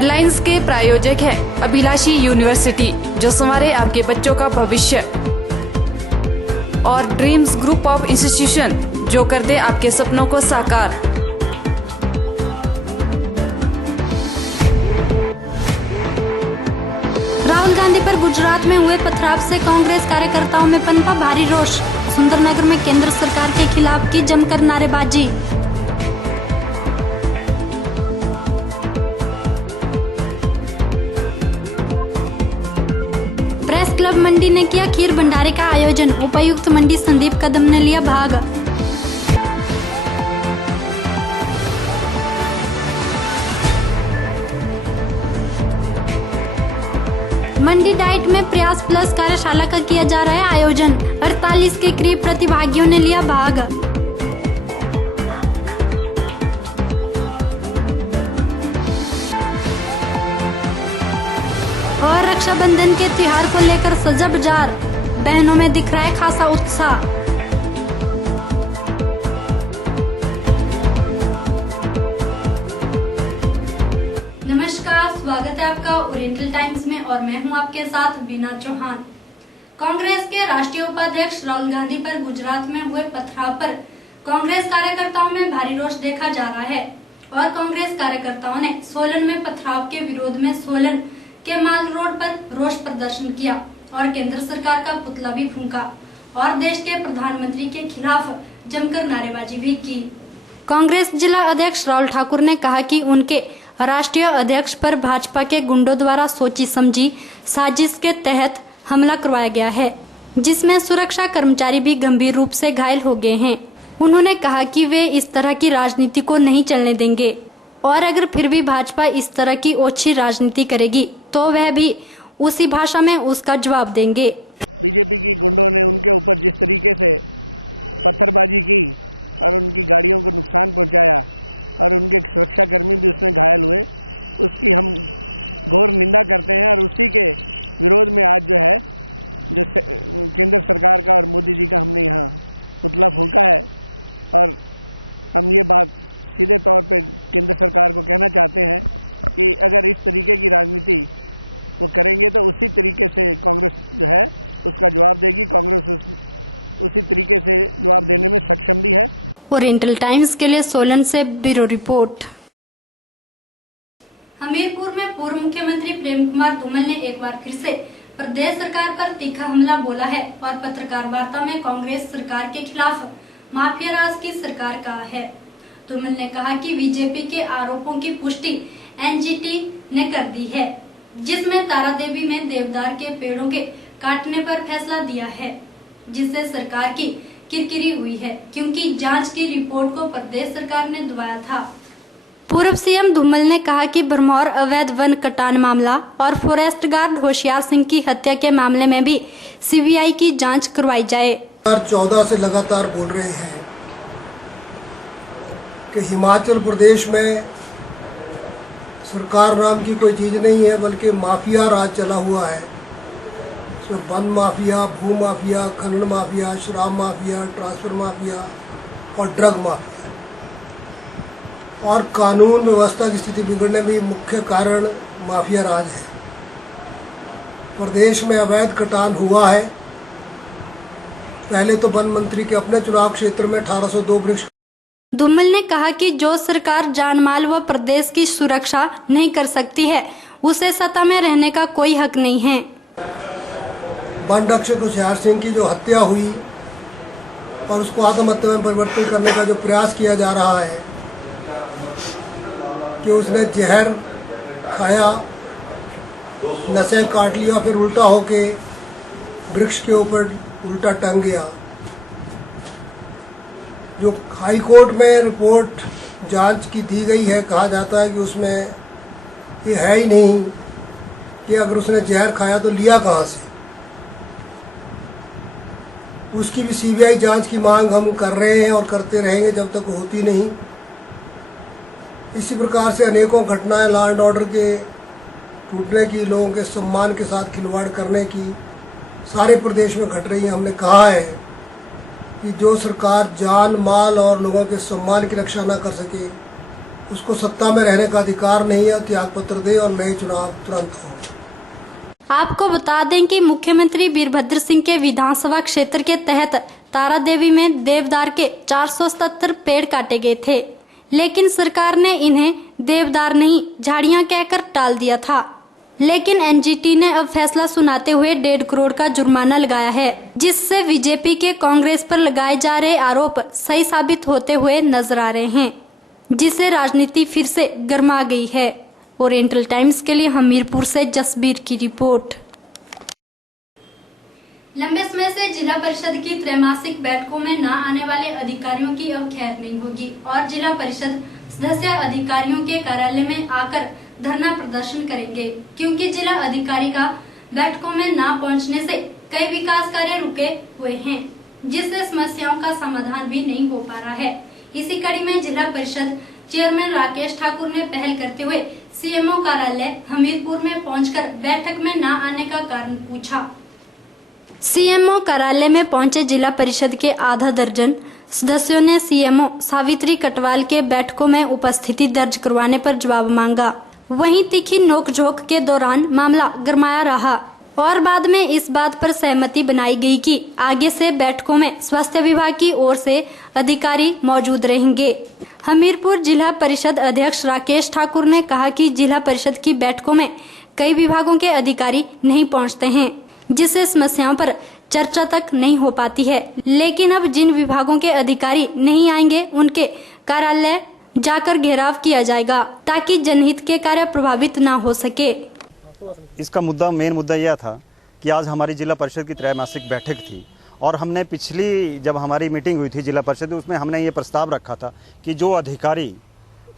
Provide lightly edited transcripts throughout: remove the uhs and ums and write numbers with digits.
Headlines के प्रायोजक है अभिलाषी यूनिवर्सिटी, जो संवारे आपके बच्चों का भविष्य, और ड्रीम्स ग्रुप ऑफ इंस्टीट्यूशन, जो कर दे आपके सपनों को साकार। राहुल गांधी पर गुजरात में हुए पथराव से कांग्रेस कार्यकर्ताओं में पनपा भारी रोष। सुंदरनगर में केंद्र सरकार के खिलाफ की जमकर नारेबाजी। प्रेस क्लब मंडी ने किया खीर भंडारे का आयोजन। उपायुक्त मंडी संदीप कदम ने लिया भाग। मंडी डाइट में प्रयास प्लस कार्यशाला का किया जा रहा है आयोजन। 48 के करीब प्रतिभागियों ने लिया भाग। और रक्षाबंधन के त्योहार को लेकर सजा बाजार, बहनों में दिख रहा है खासा उत्साह। नमस्कार, स्वागत है आपका ओरिएंटल टाइम्स में और मैं हूं आपके साथ बीना चौहान। कांग्रेस के राष्ट्रीय उपाध्यक्ष राहुल गांधी पर गुजरात में हुए पथराव पर कांग्रेस कार्यकर्ताओं में भारी रोष देखा जा रहा है और कांग्रेस कार्यकर्ताओं ने सोलन में पथराव के विरोध में सोलन के माल रोड पर रोष प्रदर्शन किया और केंद्र सरकार का पुतला भी फूंका और देश के प्रधानमंत्री के खिलाफ जमकर नारेबाजी भी की। कांग्रेस जिला अध्यक्ष राहुल ठाकुर ने कहा कि उनके राष्ट्रीय अध्यक्ष पर भाजपा के गुंडों द्वारा सोची समझी साजिश के तहत हमला करवाया गया है, जिसमें सुरक्षा कर्मचारी भी गंभीर रूप से घायल हो गए हैं। उन्होंने कहा कि वे इस तरह की राजनीति को नहीं चलने देंगे और अगर फिर भी भाजपा इस तरह की ओछी राजनीति करेगी तो वह भी उसी भाषा में उसका जवाब देंगे। बीजेपी की गुंडों ने उनके ऊपर जिस तरीके से पत्थरबाजी की और उनकी गाड़ियों को नुकसान पहुंचाया और उनके सुरक्षाकर्मी भी उसमें घायल हुए, उसकी हम घोर निंदा करते हैं और उसी के विरोध में आज जो है जो केंद्र सरकार का और मोदी जी का हमने यहाँ पुतला फूंका है। और हम ये बात सीधे तौर पे केंद्र सरकार को कहना चाहते हैं कि अगर इस तरीके की राजनीति वो करेंगे तो उसी तरीके से कांग्रेस जो है उसका जवाब देगी। कांग्रेस उसी तरीके से जवाब देने में सक्षम भी है। ओरिएंटल टाइम्स के लिए सोलन से ब्यूरो रिपोर्ट। हमीरपुर में पूर्व मुख्यमंत्री प्रेम कुमार धूमल ने एक बार फिर से प्रदेश सरकार पर तीखा हमला बोला है और पत्रकार वार्ता में कांग्रेस सरकार के खिलाफ माफिया राज की सरकार कहा है। धूमल ने कहा कि बीजेपी के आरोपों की पुष्टि एनजीटी ने कर दी है, जिसमें तारा देवी में देवदार के पेड़ों के काटने पर फैसला दिया है, जिससे सरकार की किरकिरी हुई है क्योंकि जांच की रिपोर्ट को प्रदेश सरकार ने दबाया था। पूर्व सीएम धूमल ने कहा कि भरमौर अवैध वन कटान मामला और फॉरेस्ट गार्ड होशियार सिंह की हत्या के मामले में भी सीबीआई की जांच करवाई जाए। 2014 से लगातार बोल रहे हैं कि हिमाचल प्रदेश में सरकार नाम की कोई चीज़ नहीं है, बल्कि माफिया राज चला हुआ है। इसमें वन माफिया, भू माफिया, खनन माफिया, शराब माफिया, ट्रांसफर माफिया और ड्रग माफिया। और कानून व्यवस्था की स्थिति बिगड़ने में मुख्य कारण माफिया राज है। प्रदेश में अवैध कटान हुआ है। पहले तो वन मंत्री के अपने चुनाव क्षेत्र में 1802 वृक्ष। धूमल ने कहा कि जो सरकार जानमाल व प्रदेश की सुरक्षा नहीं कर सकती है, उसे सत्ता में रहने का कोई हक नहीं है। वन रक्षक होशियार सिंह की जो हत्या हुई और उसको आत्महत्या में परिवर्तित करने का जो प्रयास किया जा रहा है कि उसने जहर खाया, नसें काट लिया, फिर उल्टा होके वृक्ष के ऊपर उल्टा टंग गया। जो हाई कोर्ट में रिपोर्ट जांच की दी गई है, कहा जाता है कि उसमें ये है ही नहीं कि अगर उसने जहर खाया तो लिया कहाँ से। उसकी भी सीबीआई जांच की मांग हम कर रहे हैं और करते रहेंगे जब तक होती नहीं। इसी प्रकार से अनेकों घटनाएं लॉ एंड ऑर्डर के टूटने की, लोगों के सम्मान के साथ खिलवाड़ करने की सारे प्रदेश में घट रही है। हमने कहा है कि जो सरकार जान माल और लोगों के सम्मान की रक्षा न कर सके, उसको सत्ता में रहने का अधिकार नहीं है, त्याग पत्र दे और नए चुनाव तुरंत हो। आपको बता दें कि मुख्यमंत्री वीरभद्र सिंह के विधानसभा क्षेत्र के तहत तारा देवी में देवदार के 477 पेड़ काटे गए थे, लेकिन सरकार ने इन्हें देवदार नहीं झाड़ियां कहकर टाल दिया था। लेकिन एनजीटी ने अब फैसला सुनाते हुए 1.5 करोड़ का जुर्माना लगाया है, जिससे बीजेपी के कांग्रेस पर लगाए जा रहे आरोप सही साबित होते हुए नजर आ रहे हैं, जिससे राजनीति फिर से गर्मा गई है। ओरिएंटल टाइम्स के लिए हमीरपुर से जसबीर की रिपोर्ट। लंबे समय से जिला परिषद की त्रैमासिक बैठकों में न आने वाले अधिकारियों की अब खैर नहीं होगी और जिला परिषद सदस्य अधिकारियों के कार्यालय में आकर धरना प्रदर्शन करेंगे, क्योंकि जिला अधिकारी का बैठकों में न पहुंचने से कई विकास कार्य रुके हुए हैं, जिससे समस्याओं का समाधान भी नहीं हो पा रहा है। इसी कड़ी में जिला परिषद चेयरमैन राकेश ठाकुर ने पहल करते हुए सीएमओ कार्यालय हमीरपुर में पहुंचकर बैठक में न आने का कारण पूछा। सीएमओ कार्यालय में पहुंचे जिला परिषद के आधा दर्जन सदस्यों ने सीएमओ सावित्री कटवाल के बैठकों में उपस्थिति दर्ज करवाने पर जवाब मांगा। वहीं तीखी नोकझोंक के दौरान मामला गरमाया रहा और बाद में इस बात पर सहमति बनाई गई कि आगे से बैठकों में स्वास्थ्य विभाग की ओर से अधिकारी मौजूद रहेंगे। हमीरपुर जिला परिषद अध्यक्ष राकेश ठाकुर ने कहा कि जिला परिषद की बैठकों में कई विभागों के अधिकारी नहीं पहुंचते हैं, जिससे समस्याओं पर चर्चा तक नहीं हो पाती है। लेकिन अब जिन विभागों के अधिकारी नहीं आएंगे उनके कार्यालय जाकर घेराव किया जाएगा, ताकि जनहित के कार्य प्रभावित न हो सके। इसका मेन मुद्दा यह था कि आज हमारी जिला परिषद की त्रैमासिक बैठक थी और हमने पिछली जब हमारी मीटिंग हुई थी जिला परिषद, उसमें हमने ये प्रस्ताव रखा था कि जो अधिकारी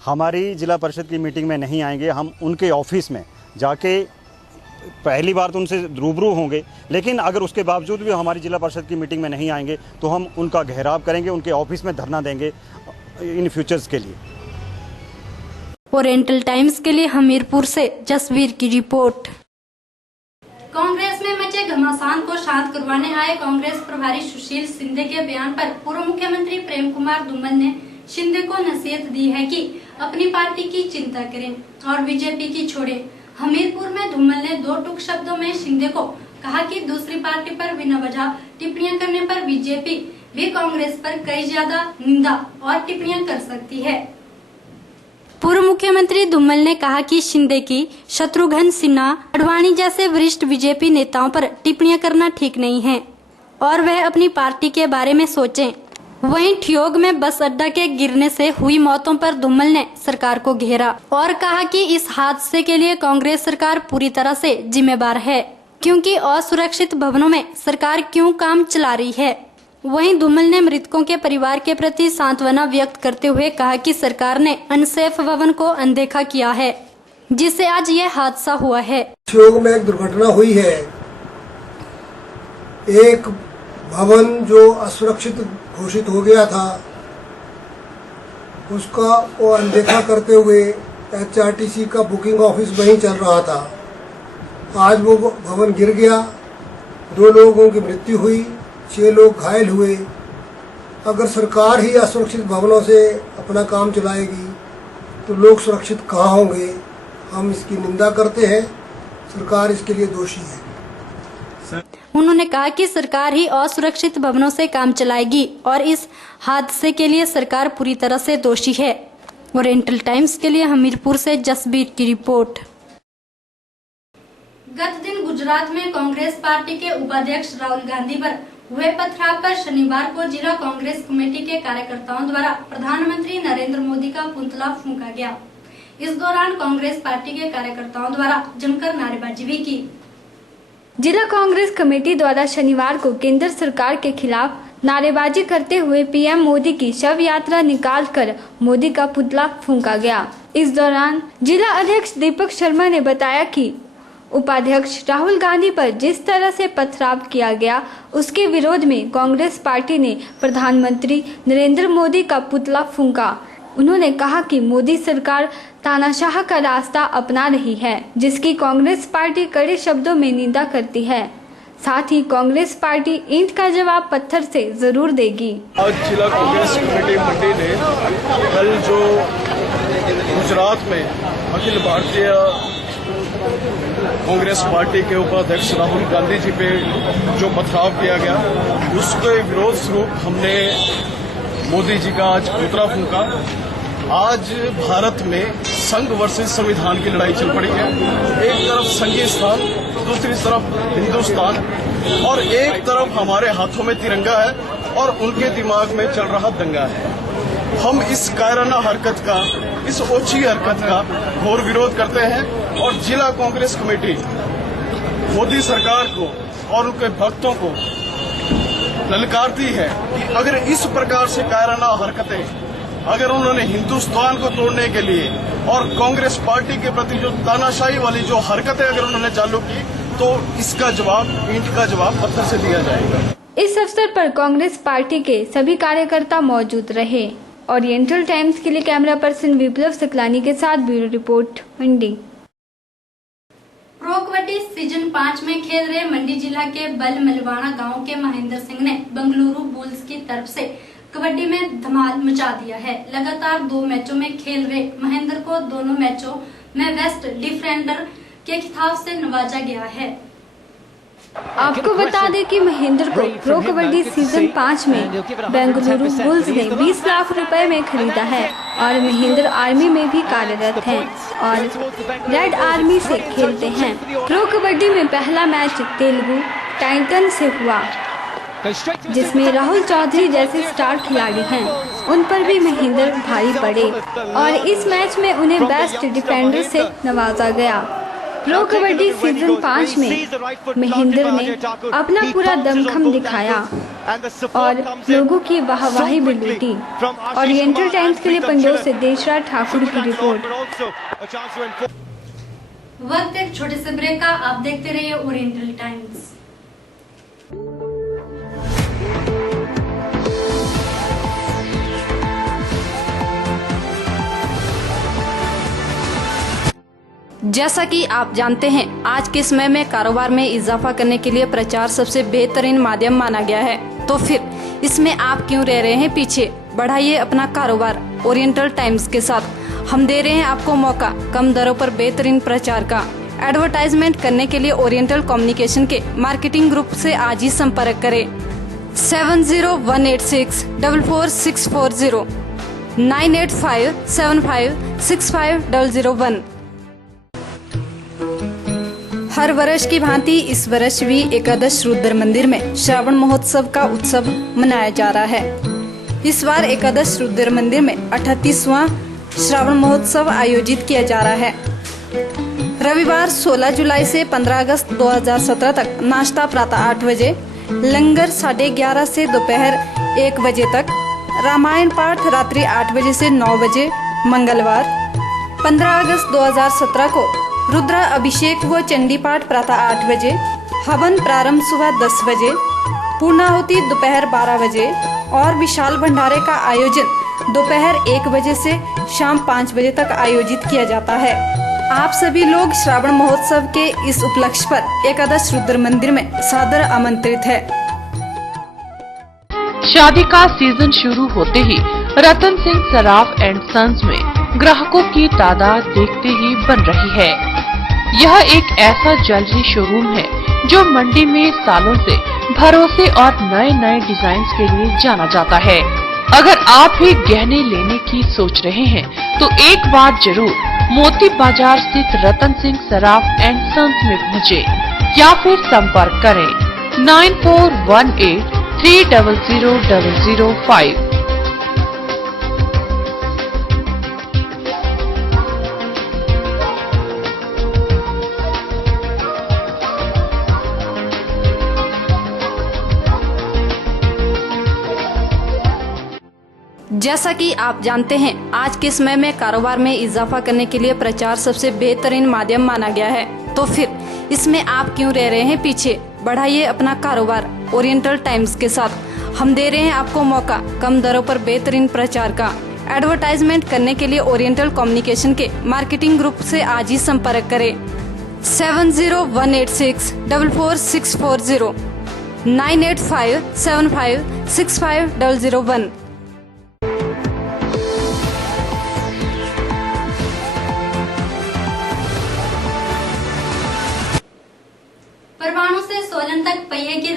हमारी जिला परिषद की मीटिंग में नहीं आएंगे, हम उनके ऑफिस में जाके पहली बार तो उनसे रूबरू होंगे, लेकिन अगर उसके बावजूद भी हमारी जिला परिषद की मीटिंग में नहीं आएंगे तो हम उनका घेराव करेंगे, उनके ऑफिस में धरना देंगे इन फ्यूचर्स के लिए। ओरिएंटल टाइम्स के लिए हमीरपुर से जसवीर की रिपोर्ट। कांग्रेस में मचे घमासान को शांत करवाने आए कांग्रेस प्रभारी सुशील शिंदे के बयान पर पूर्व मुख्यमंत्री प्रेम कुमार धूमल ने शिंदे को नसीहत दी है कि अपनी पार्टी की चिंता करें और बीजेपी की छोड़ें। हमीरपुर में धूमल ने 2 टूक शब्दों में शिंदे को कहा कि दूसरी पार्टी पर बिना वजह टिप्पणियां करने पर बीजेपी भी कांग्रेस पर कई ज्यादा निंदा और टिप्पणियां कर सकती है। पूर्व मुख्यमंत्री धूमल ने कहा कि शिंदे की शत्रुघ्न सिन्हा, अडवाणी जैसे वरिष्ठ बीजेपी नेताओं पर टिप्पणियां करना ठीक नहीं है और वह अपनी पार्टी के बारे में सोचें। वहीं ठियोग में बस अड्डा के गिरने से हुई मौतों पर धूमल ने सरकार को घेरा और कहा कि इस हादसे के लिए कांग्रेस सरकार पूरी तरह से जिम्मेदार है, क्योंकि असुरक्षित भवनों में सरकार क्यों काम चला रही है। वहीं धूमल ने मृतकों के परिवार के प्रति सांत्वना व्यक्त करते हुए कहा कि सरकार ने अनसेफ भवन को अनदेखा किया है, जिससे आज ये हादसा हुआ है। ठियोग में एक दुर्घटना हुई है। एक भवन जो असुरक्षित घोषित हो गया था, उसका वो अनदेखा करते हुए एचआरटीसी का बुकिंग ऑफिस वहीं चल रहा था। आज वो भवन गिर गया, 2 लोगों की मृत्यु हुई, 6 लोग घायल हुए। अगर सरकार ही असुरक्षित भवनों से अपना काम चलाएगी तो लोग सुरक्षित कहाँ होंगे। हम इसकी निंदा करते हैं, सरकार इसके लिए दोषी है। उन्होंने कहा कि सरकार ही असुरक्षित भवनों से काम चलाएगी और इस हादसे के लिए सरकार पूरी तरह से दोषी है। ओरिएंटल टाइम्स के लिए हमीरपुर से जसबीर की रिपोर्ट। गत दिन गुजरात में कांग्रेस पार्टी के उपाध्यक्ष राहुल गांधी पर हुए पथराव पर शनिवार को जिला कांग्रेस कमेटी के कार्यकर्ताओं द्वारा प्रधानमंत्री नरेंद्र मोदी का पुतला फूंका गया। इस दौरान कांग्रेस पार्टी के कार्यकर्ताओं द्वारा जमकर नारेबाजी भी की। जिला कांग्रेस कमेटी द्वारा शनिवार को केंद्र सरकार के खिलाफ नारेबाजी करते हुए पीएम मोदी की शव यात्रा निकालकर मोदी का पुतला फूंका गया। इस दौरान जिला अध्यक्ष दीपक शर्मा ने बताया कि उपाध्यक्ष राहुल गांधी पर जिस तरह से पथराव किया गया, उसके विरोध में कांग्रेस पार्टी ने प्रधानमंत्री नरेंद्र मोदी का पुतला फूंका। उन्होंने कहा कि मोदी सरकार तानाशाह का रास्ता अपना रही है, जिसकी कांग्रेस पार्टी कड़े शब्दों में निंदा करती है। साथ ही कांग्रेस पार्टी ईंट का जवाब पत्थर से जरूर देगी। आज जिला कांग्रेस कमेटी मंडी ने कल जो गुजरात में अखिल भारतीय कांग्रेस पार्टी के उपाध्यक्ष राहुल गांधी जी पे जो पथराव किया गया, उसके विरोध स्वरूप हमने मोदी जी का आज पुतला फूंका। आज भारत में संघ वर्सेस संविधान की लड़ाई चल पड़ी है। एक तरफ संघीस्थान, दूसरी तरफ हिंदुस्तान, और एक तरफ हमारे हाथों में तिरंगा है और उनके दिमाग में चल रहा दंगा है। हम इस कायराना हरकत का, इस ओछी हरकत का घोर विरोध करते हैं और जिला कांग्रेस कमेटी मोदी सरकार को और उनके भक्तों को ललकारती है कि अगर इस प्रकार से कायराना हरकतें, अगर उन्होंने हिंदुस्तान को तोड़ने के लिए और कांग्रेस पार्टी के प्रति जो तानाशाही वाली जो हरकतें अगर उन्होंने चालू की, तो इसका जवाब, ईंट का जवाब पत्थर से दिया जाएगा। इस अवसर पर कांग्रेस पार्टी के सभी कार्यकर्ता मौजूद रहे। ओरिएंटल टाइम्स के लिए कैमरा पर्सन विप्लव सकलानी के साथ ब्यूरो रिपोर्ट, मंडी। प्रो कबड्डी सीजन 5 में खेल रहे मंडी जिला के बल मलवाना गांव के महेंद्र सिंह ने बेंगलुरु बुल्स की तरफ से कबड्डी में धमाल मचा दिया है। लगातार 2 मैचों में खेल रहे महेंद्र को दोनों मैचों में बेस्ट डिफेंडर के खिताब से नवाजा गया है। आपको बता दें कि महेंद्र को प्रो कबड्डी सीजन 5 में बेंगलुरु बुल्स ने 20 लाख रुपए में खरीदा है और महेंद्र आर्मी में भी कार्यरत हैं और रेड आर्मी से खेलते हैं। प्रो कबड्डी में पहला मैच तेलुगु टाइटन से हुआ, जिसमें राहुल चौधरी जैसे स्टार खिलाड़ी हैं, उन पर भी महेंद्र भारी पड़े और इस मैच में उन्हें बेस्ट डिफेंडर से नवाजा गया। प्रो कबड्डी सीजन 5 में महेंद्र ने अपना पूरा दमखम दिखाया और लोगों की वाहवाही भी लूटी। ओरिएंटल टाइम्स के लिए पंडोर से देशराज ठाकुर की रिपोर्ट। वक्त एक छोटे से ब्रेक का, आप देखते रहिए ओरिएंटल टाइम्स। जैसा कि आप जानते हैं, आज के समय में कारोबार में इजाफा करने के लिए प्रचार सबसे बेहतरीन माध्यम माना गया है। तो फिर इसमें आप क्यों रह रहे हैं पीछे? बढ़ाइए अपना कारोबार ओरिएंटल टाइम्स के साथ। हम दे रहे हैं आपको मौका कम दरों पर बेहतरीन प्रचार का। एडवर्टाइजमेंट करने के लिए ओरिएंटल कम्युनिकेशन के मार्केटिंग ग्रुप से आज ही संपर्क करें। 7018644640 9857565001। हर वर्ष की भांति इस वर्ष भी एकादश रुद्र मंदिर में श्रावण महोत्सव का उत्सव मनाया जा रहा है। इस बार एकादश रुद्र मंदिर में 38वां श्रावण महोत्सव आयोजित किया जा रहा है। रविवार 16 जुलाई से 15 अगस्त 2017 तक नाश्ता प्रातः 8 बजे, लंगर 11:30 से दोपहर 1 बजे तक, रामायण पाठ रात्रि 8 बजे से 9 बजे। मंगलवार 15 अगस्त 2017 को रुद्र अभिषेक व चंडी पाठ प्रातः 8 बजे, हवन प्रारंभ सुबह 10 बजे, पूर्णाहुति दोपहर 12 बजे और विशाल भंडारे का आयोजन दोपहर 1 बजे से शाम 5 बजे तक आयोजित किया जाता है। आप सभी लोग श्रावण महोत्सव के इस उपलक्ष्य पर एकादश रुद्र मंदिर में सादर आमंत्रित है। शादी का सीजन शुरू होते ही रतन सिंह सराफ एंड सन्स में ग्राहकों की तादाद देखते ही बन रही है। यह एक ऐसा ज्वेलरी शोरूम है जो मंडी में सालों से भरोसे और नए नए डिजाइन के लिए जाना जाता है। अगर आप भी गहने लेने की सोच रहे हैं तो एक बार जरूर मोती बाजार स्थित रतन सिंह सराफ एंड सन्स में पहुँचे या फिर संपर्क करें 9418 300005। जैसा कि आप जानते हैं, आज के समय में कारोबार में इजाफा करने के लिए प्रचार सबसे बेहतरीन माध्यम माना गया है। तो फिर इसमें आप क्यों रह रहे हैं पीछे? बढ़ाइए अपना कारोबार ओरिएंटल टाइम्स के साथ। हम दे रहे हैं आपको मौका कम दरों पर बेहतरीन प्रचार का। एडवर्टाइजमेंट करने के लिए ओरिएंटल कम्युनिकेशन के मार्केटिंग ग्रुप से आज ही संपर्क करें। 7018644640 9857565001।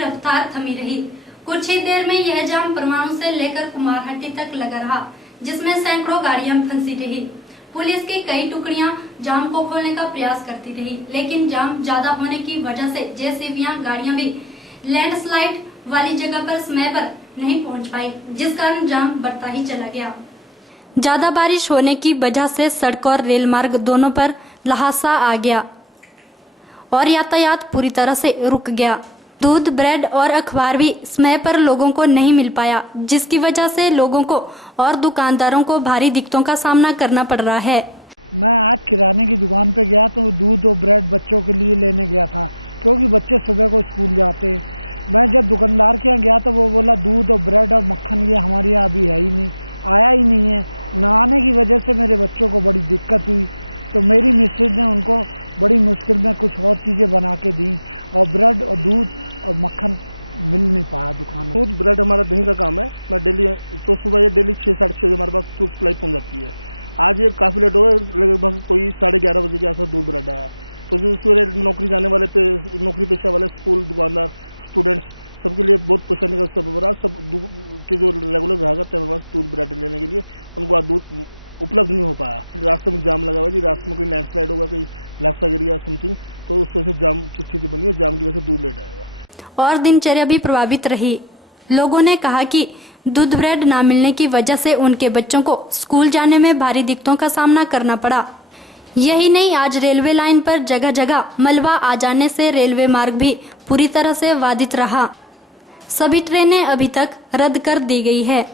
रफ्तार थमी रही। कुछ ही देर में यह जाम परमाणु से लेकर कुमारहट्टी तक लगा रहा, जिसमें सैकड़ों गाड़ियां फंसी रही। पुलिस की कई टुकड़ियां जाम को खोलने का प्रयास करती रही, लेकिन जाम ज्यादा होने की वजह से जेसीबीयां गाड़ियां भी लैंडस्लाइड वाली जगह पर समय पर नहीं पहुंच पाई, जिस कारण जाम बढ़ता ही चला गया। ज्यादा बारिश होने की वजह से सड़क और रेल मार्ग दोनों पर ल्हासा आ गया और यातायात पूरी तरह से रुक गया। दूध, ब्रेड और अखबार भी समय पर लोगों को नहीं मिल पाया, जिसकी वजह से लोगों को और दुकानदारों को भारी दिक्कतों का सामना करना पड़ रहा है। मैं आज किराने की दुकान पे गया तो दूध और ब्रेड बच्चों के लिए लेने गया था, क्योंकि बच्चे सुबह को स्कूल जाते। मैं जब दुकानदार के यहाँ गया तो वो बोला दूध और ब्रेड और मक्खन ये हमारे यहाँ अभी है ही नहीं, आया ही नहीं है। न आने की वजह से मेरे बच्चों को बड़ी दिक्कत हुई, तो मेरी मिसेज ने उनको बड़ी मुश्किल में कुछ और चीज़ें बना के दी, और ब्रेड और दूध और मक्खन मिल नहीं पाया दुकान में। दूध ब्रेड हमारा दही का काम है। मैं डेली तो सुबह ये डेली 6 साढ़े 6 हमारे पास दूध सप्लाई पहुँच जाती है। आज ये काफ़ी लेट हो गया, लगभग कोई 11:30 बजे के आसपास दूध ब्रेड आया। तो जो सवेरे नौकरी जाने वाले नौकरी पेशा वाले स्कूल, दुकानदार, स्टूडेंट्स सबके लिए बहुत परेशानी का सब हो रहा। सब के जो रेगुलर ग्राहक थे हमारे पास दूध ब्रेड लेने के लिए, उनको आज दूध उपलब्ध नहीं हो पाया। रास्ते में जाम लगा हुआ जी, रास्ते में कोई लैंडस्लाइड होगा, कोई लाशा गिर गया समथिंग, तो उस वजह से जाम की स्थिति बनी है। जाम की वजह से दूध लेट आएगा और दिनचर्या भी प्रभावित रही। लोगों ने कहा कि दूध ब्रेड न मिलने की वजह से उनके बच्चों को स्कूल जाने में भारी दिक्कतों का सामना करना पड़ा। यही नहीं, आज रेलवे लाइन पर जगह जगह मलबा आ जाने से रेलवे मार्ग भी पूरी तरह से बाधित रहा। सभी ट्रेनें अभी तक रद्द कर दी गई है।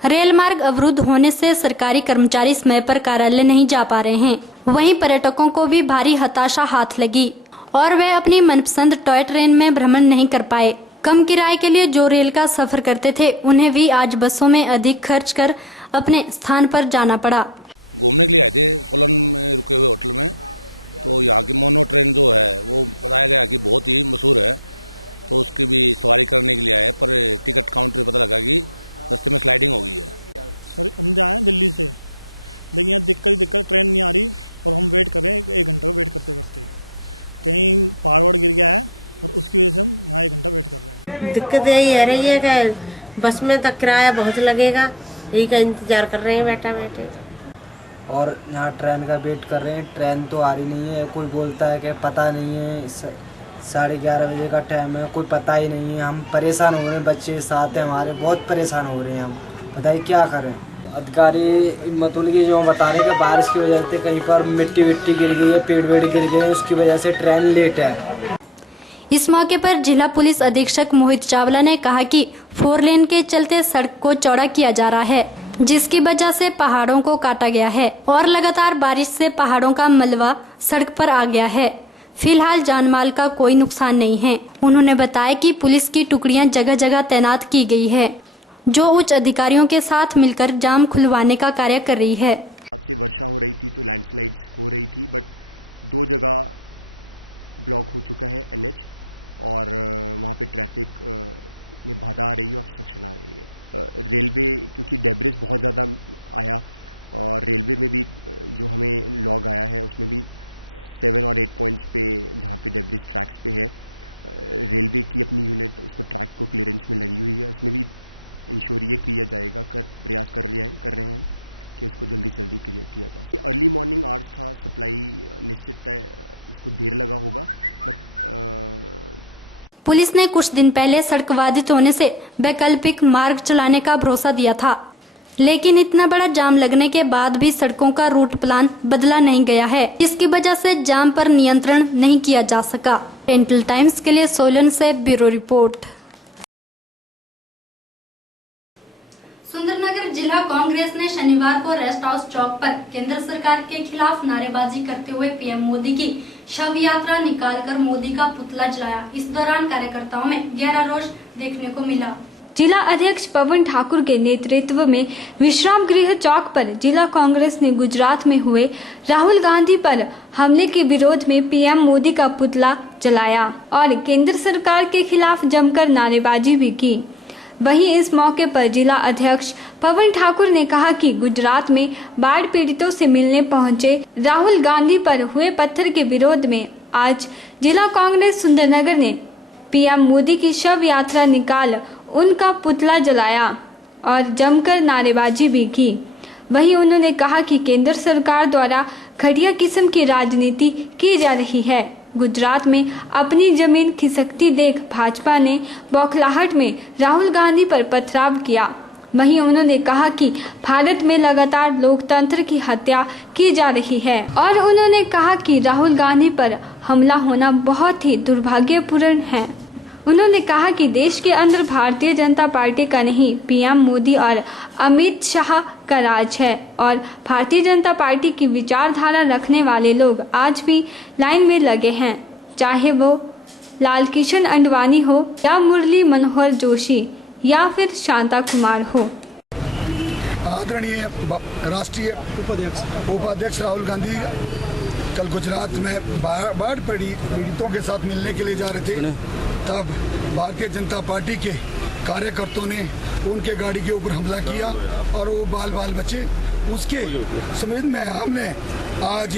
रेल मार्ग अवरुद्ध होने से सरकारी कर्मचारी समय पर कार्यालय नहीं जा पा रहे हैं। वहीं पर्यटकों को भी भारी हताशा हाथ लगी और वे अपनी मनपसंद टॉय ट्रेन में भ्रमण नहीं कर पाए। कम किराए के लिए जो रेल का सफर करते थे, उन्हें भी आज बसों में अधिक खर्च कर अपने स्थान पर जाना पड़ा। घूमने के लिए आए थे सोलन में रुके हुए होटल में, तो यहाँ की मोनो ट्रेन जो है वो बताया गया कि बहुत ही मशहूर है, तो उसकी भी सवारी करने के लिए आए, पर टिकट काउंटर पता लगा कि रास्ते में स्लाइडिंग हो गई है। सर हम आए हैं दिल्ली से, लेकिन यहाँ दिक्कत ट्रेन नहीं आ रही और हम वेट कर रहे हैं 1 घंटा वेट करते करते। कहीं पहाड़ गिर गया है और उसकी वजह से हम यहाँ 1 घंटा वेट कर रहे हैं। दिक्कत यही है रही है कि बस में तक किराया बहुत लगेगा, यही का इंतजार कर रहे हैं बैठे। और यहाँ ट्रेन का वेट कर रहे हैं, ट्रेन तो आ रही नहीं है। कोई बोलता है कि पता नहीं है, 11:30 बजे का टाइम है, कोई पता ही नहीं है। हम परेशान हो रहे हैं, बच्चे साथ हैं हमारे, बहुत परेशान हो रहे हैं हम, बताइए क्या करें। अधिकारी मतुल की जो बता रहे हैं कि बारिश की वजह से कहीं पर मिट्टी गिर गई है, पेड़ गिर गए हैं, उसकी वजह से ट्रेन लेट है। इस मौके पर जिला पुलिस अधीक्षक मोहित चावला ने कहा कि 4 लेन के चलते सड़क को चौड़ा किया जा रहा है, जिसकी वजह से पहाड़ों को काटा गया है और लगातार बारिश से पहाड़ों का मलबा सड़क पर आ गया है। फिलहाल जानमाल का कोई नुकसान नहीं है। उन्होंने बताया कि पुलिस की टुकड़ियां जगह जगह तैनात की गई है, जो उच्च अधिकारियों के साथ मिलकर जाम खुलवाने का कार्य कर रही है। रात से वर्षा हो रही थी तो लैंडस्लाइड हो रही थी, बट 2 जगह ब्लॉक हो चुका है NH, और वहाँ पे ट्रैफिक में बाधा आ रही है, ऑब्स्ट्रक्शन आ रही है। रेलवे क्योंकि डेब्रिस बहुत ज़्यादा आया, और रेलवे में भी जो हमें लॉग आया है उसमें भी 7 और 8 पॉइंट्स पे जहाँ पे डेब्रिस ट्रैक्स पे है, रेलवे की अपनी यूनिट उसको ट्रैक को क्लियरेंस में लगी हुई है। उसमें भी इंश्योर ये किया जाएगा, प्रयास कर रहे हैं कि उसको जल्दी क्लियर किया जाए। अर्ली मॉर्निंग आवर्स था, सप्लाई निश्चित है, उसको देर लगा होगा, बट पुलिस ने कुछ दिन पहले सड़क बाधित होने से वैकल्पिक मार्ग चलाने का भरोसा दिया था, लेकिन इतना बड़ा जाम लगने के बाद भी सड़कों का रूट प्लान बदला नहीं गया है। इसकी वजह से जाम पर नियंत्रण नहीं किया जा सका। ओरिएंटल टाइम्स के लिए सोलन से ब्यूरो रिपोर्ट। सुंदरनगर जिला कांग्रेस ने शनिवार को रेस्ट हाउस चौक पर केंद्र सरकार के खिलाफ नारेबाजी करते हुए पीएम मोदी की शव यात्रा निकालकर मोदी का पुतला जलाया। इस दौरान कार्यकर्ताओं में गहरा रोष देखने को मिला। जिला अध्यक्ष पवन ठाकुर के नेतृत्व में विश्राम गृह चौक पर जिला कांग्रेस ने गुजरात में हुए राहुल गांधी पर हमले के विरोध में पीएम मोदी का पुतला जलाया और केंद्र सरकार के खिलाफ जमकर नारेबाजी भी की। वहीं इस मौके पर जिला अध्यक्ष पवन ठाकुर ने कहा कि गुजरात में बाढ़ पीड़ितों से मिलने पहुंचे राहुल गांधी पर हुए पत्थर के विरोध में आज जिला कांग्रेस सुंदरनगर ने पीएम मोदी की शव यात्रा निकाल उनका पुतला जलाया और जमकर नारेबाजी भी की। वहीं उन्होंने कहा कि केंद्र सरकार द्वारा घटिया किस्म की राजनीति की जा रही है। गुजरात में अपनी जमीन खिसकती देख भाजपा ने बौखलाहट में राहुल गांधी पर पथराव किया। वहीं उन्होंने कहा कि भारत में लगातार लोकतंत्र की हत्या की जा रही है और उन्होंने कहा कि राहुल गांधी पर हमला होना बहुत ही दुर्भाग्यपूर्ण है। उन्होंने कहा कि देश के अंदर भारतीय जनता पार्टी का नहीं, पीएम मोदी और अमित शाह का राज है और भारतीय जनता पार्टी की विचारधारा रखने वाले लोग आज भी लाइन में लगे हैं, चाहे वो लालकृष्ण आडवाणी हो या मुरली मनोहर जोशी या फिर शांता कुमार हो। आदरणीय राष्ट्रीय उपाध्यक्ष राहुल गांधी कल गुजरात में बाढ़ पीड़ितों के साथ मिलने के लिए जा रहे थे, तब भारतीय जनता पार्टी के कार्यकर्ताओं ने उनके गाड़ी के ऊपर हमला किया और वो बाल बचे। उसके संबंध में हमने आज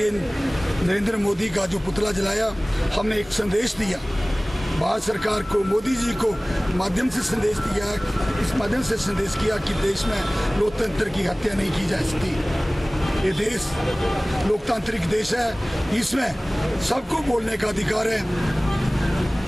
नरेंद्र मोदी का जो पुतला जलाया, हमने एक संदेश दिया भारत सरकार को, मोदी जी को माध्यम से संदेश दिया, इस माध्यम से संदेश किया कि देश में लोकतंत्र की हत्या नहीं की जा सकती। ये देश लोकतांत्रिक देश है, इसमें सबको बोलने का अधिकार है।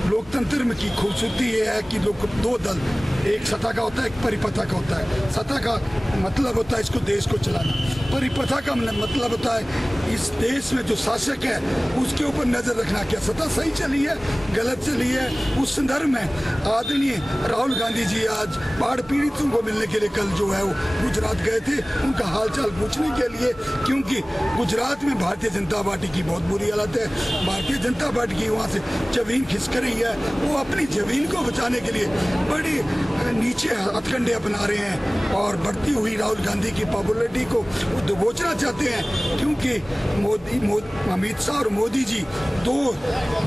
लोकतंत्र में की खूबसूरती ये है कि लोग दो दल, एक सत्ता का होता है, एक परिपथा का होता है। सत्ता का मतलब होता है इसको देश को चलाना, परिपथा का मतलब होता है इस देश में जो शासक है उसके ऊपर नजर रखना, क्या सत्ता सही चली है, गलत चली है। उस संदर्भ में आदरणीय राहुल गांधी जी आज बाढ़ पीड़ितों को मिलने के लिए कल जो है वो गुजरात गए थे, उनका हालचाल पूछने के लिए, क्योंकि गुजरात में भारतीय जनता पार्टी की बहुत बुरी हालत है। भारतीय जनता पार्टी की वहाँ से जमीन खिसक रही है, वो अपनी जमीन को बचाने के लिए बड़ी नीचे हथकंडे अपना रहे हैं और बढ़ती हुई राहुल गांधी की पॉपुलरिटी को वो दबोचना चाहते हैं, क्योंकि अमित शाह और मोदी जी दो,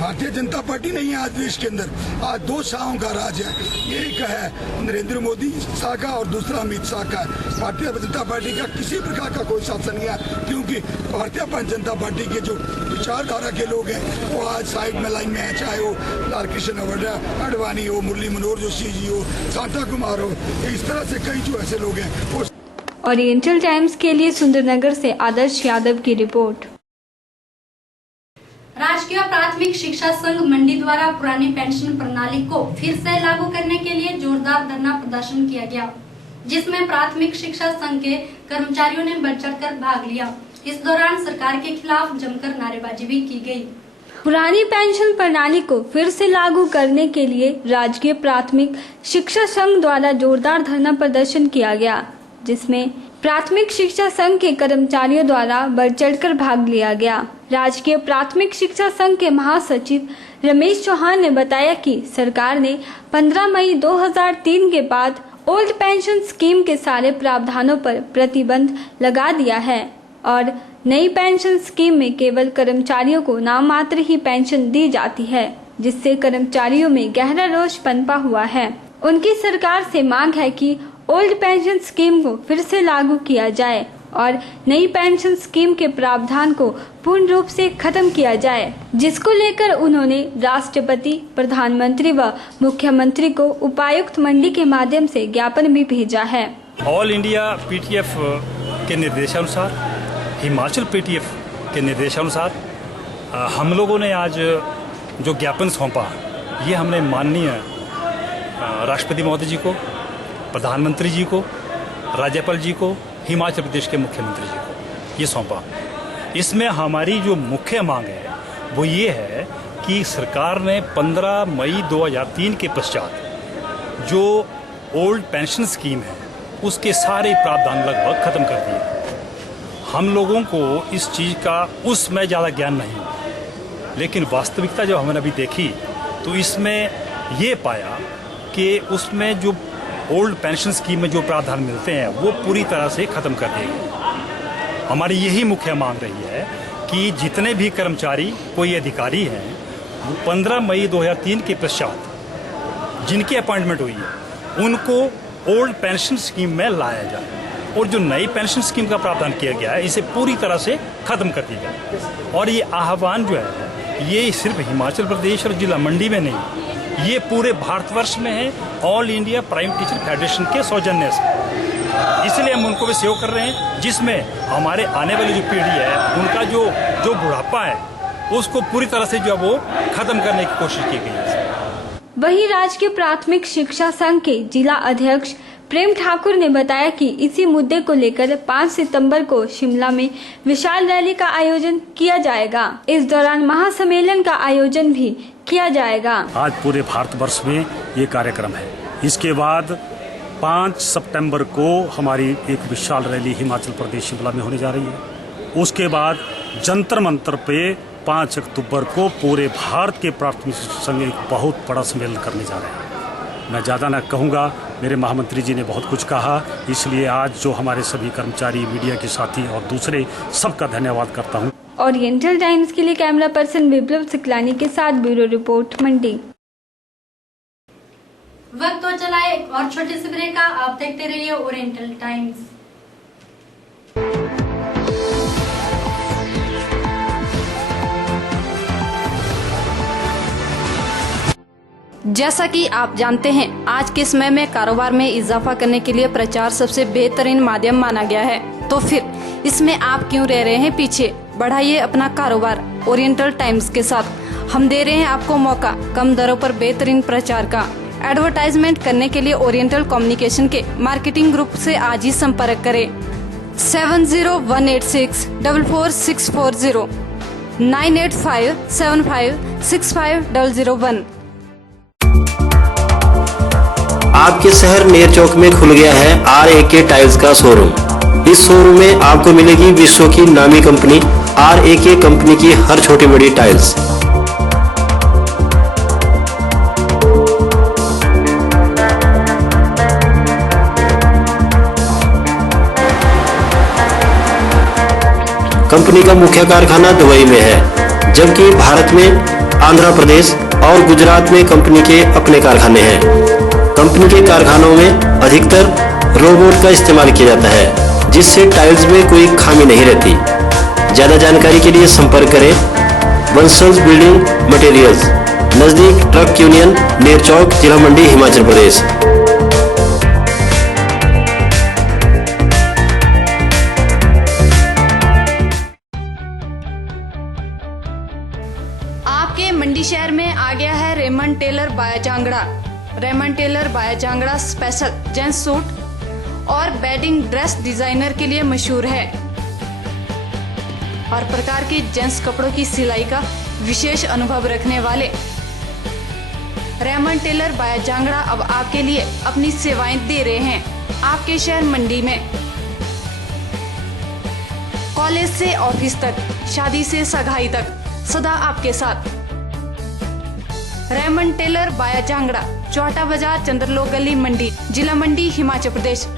भारतीय जनता पार्टी नहीं है आज देश के अंदर, आज दो शाहों का राज है। एक है नरेंद्र मोदी शाह का और दूसरा अमित शाह का। भारतीय जनता पार्टी का किसी प्रकार का कोई शासन नहीं है, क्योंकि भारतीय जनता पार्टी के जो विचारधारा के लोग हैं वो आज साइड में लाइन में है, चाहे वो लालकृष्ण आडवाणी हो, मुरली मनोहर जोशी जी हो, शांता कुमार हो, इस तरह से कई जो ऐसे लोग हैं वो। ओरिएंटल टाइम्स के लिए सुंदरनगर से आदर्श यादव की रिपोर्ट। राजकीय प्राथमिक शिक्षा संघ मंडी द्वारा पुरानी पेंशन प्रणाली को फिर से लागू करने के लिए जोरदार धरना प्रदर्शन किया गया, जिसमें प्राथमिक शिक्षा संघ के कर्मचारियों ने बढ़ चढ़कर भाग लिया। इस दौरान सरकार के खिलाफ जमकर नारेबाजी भी की गई। पुरानी पेंशन प्रणाली को फिर से लागू करने के लिए राजकीय प्राथमिक शिक्षा संघ द्वारा जोरदार धरना प्रदर्शन किया गया, जिसमें प्राथमिक शिक्षा संघ के कर्मचारियों द्वारा बढ़ चढ़कर भाग लिया गया। राजकीय प्राथमिक शिक्षा संघ के महासचिव रमेश चौहान ने बताया कि सरकार ने 15 मई 2003 के बाद ओल्ड पेंशन स्कीम के सारे प्रावधानों पर प्रतिबंध लगा दिया है और नई पेंशन स्कीम में केवल कर्मचारियों को नाम मात्र ही पेंशन दी जाती है, जिससे कर्मचारियों में गहरा रोष पनपा हुआ है। उनकी सरकार से मांग है कि ओल्ड पेंशन स्कीम को फिर से लागू किया जाए और नई पेंशन स्कीम के प्रावधान को पूर्ण रूप से खत्म किया जाए, जिसको लेकर उन्होंने राष्ट्रपति, प्रधानमंत्री व मुख्यमंत्री को उपायुक्त मंडी के माध्यम से ज्ञापन भी भेजा है। ऑल इंडिया पीटीएफ के निर्देशानुसार, हिमाचल पीटीएफ के निर्देशानुसार हम लोगों ने आज जो ज्ञापन सौंपा, ये हमने माननीय राष्ट्रपति महोदय जी को, प्रधानमंत्री जी को, राज्यपाल जी को, हिमाचल प्रदेश के मुख्यमंत्री जी को ये सौंपा। इसमें हमारी जो मुख्य मांग है वो ये है कि सरकार ने 15 मई 2003 के पश्चात जो ओल्ड पेंशन स्कीम है उसके सारे प्रावधान लगभग खत्म कर दिए। हम लोगों को इस चीज़ का उस समय ज़्यादा ज्ञान नहीं, लेकिन वास्तविकता जब हमने अभी देखी तो इसमें ये पाया कि उसमें जो ओल्ड पेंशन स्कीम में जो प्रावधान मिलते हैं वो पूरी तरह से ख़त्म कर दिए गए। हमारी यही मुख्य मांग रही है कि जितने भी कर्मचारी, कोई अधिकारी हैं, वो 15 मई 2003 के पश्चात जिनकी अपॉइंटमेंट हुई है उनको ओल्ड पेंशन स्कीम में लाया जाए और जो नई पेंशन स्कीम का प्रावधान किया गया है इसे पूरी तरह से खत्म कर दिया जाए। और ये आह्वान जो है ये सिर्फ हिमाचल प्रदेश और जिला मंडी में नहीं, ये पूरे भारतवर्ष में है, all India prime teacher federation के सौजन्य से। इसलिए हम उनको भी सहयोग कर रहे हैं, जिसमें हमारे आने वाली जो पीढ़ी है उनका जो बुढ़ापा है उसको पूरी तरह से जो वो खत्म करने की कोशिश की गई है। वहीं राजकीय प्राथमिक शिक्षा संघ के जिला अध्यक्ष प्रेम ठाकुर ने बताया कि इसी मुद्दे को लेकर 5 सितंबर को शिमला में विशाल रैली का आयोजन किया जाएगा। इस दौरान महासम्मेलन का आयोजन भी किया जाएगा। आज पूरे भारतवर्ष में ये कार्यक्रम है। इसके बाद 5 सितंबर को हमारी एक विशाल रैली हिमाचल प्रदेश शिमला में होने जा रही है। उसके बाद जंतर मंतर पे 5 अक्टूबर को पूरे भारत के प्राथमिक शिक्षा संघ एक बहुत बड़ा सम्मेलन करने जा रहे हैं। मैं ज़्यादा न कहूँगा, मेरे महामंत्री जी ने बहुत कुछ कहा, इसलिए आज जो हमारे सभी कर्मचारी, मीडिया के साथी और दूसरे सबका धन्यवाद करता हूँ। ओरिएंटल टाइम्स के लिए कैमरा पर्सन विप्लव सिकलानी के साथ ब्यूरो रिपोर्ट मंडी। वक्त तो चला एक और छोटे से ब्रेक का, आप देखते रहिए ओरिएंटल टाइम्स। जैसा कि आप जानते हैं, आज के समय में कारोबार में इजाफा करने के लिए प्रचार सबसे बेहतरीन माध्यम माना गया है। तो फिर इसमें आप क्यों रह रहे हैं पीछे? बढ़ाइए अपना कारोबार ओरिएंटल टाइम्स के साथ। हम दे रहे हैं आपको मौका कम दरों पर बेहतरीन प्रचार का। एडवर्टाइजमेंट करने के लिए ओरिएंटल कम्युनिकेशन के मार्केटिंग ग्रुप से आज ही संपर्क करें। 7018644640 9857565001। आपके शहर नेर चौक में खुल गया है RAK टाइल्स का शोरूम। इस शोरूम में आपको मिलेगी विश्व की नामी कंपनी RAK कंपनी की हर छोटी बड़ी टाइल्स। कंपनी का मुख्य कारखाना दुबई में है, जबकि भारत में आंध्र प्रदेश और गुजरात में कंपनी के अपने कारखाने हैं। कंपनी के कारखानों में अधिकतर रोबोट का इस्तेमाल किया जाता है, जिससे टाइल्स में कोई खामी नहीं रहती। ज्यादा जानकारी के लिए संपर्क करें वंशज बिल्डिंग मटेरियल्स, नजदीक ट्रक यूनियन, नेर चौक, जिला मंडी, हिमाचल प्रदेश। आपके मंडी शहर में आ गया है रेमंड टेलर बाया जांगड़ा। रेमंड टेलर बाया जांगड़ा स्पेशल जेंट्स सूट और बेडिंग ड्रेस डिजाइनर के लिए मशहूर है। हर प्रकार के जेंट्स कपड़ों की सिलाई का विशेष अनुभव रखने वाले रेमंड टेलर बाया जांगड़ा अब आपके लिए अपनी सेवाएं दे रहे हैं आपके शहर मंडी में। कॉलेज से ऑफिस तक, शादी से सगाई तक, सदा आपके साथ। रेमंड टेलर बाया जांगड़ा, चौटा बाजार, चंद्रलोक गली, मंडी, जिला मंडी, हिमाचल प्रदेश।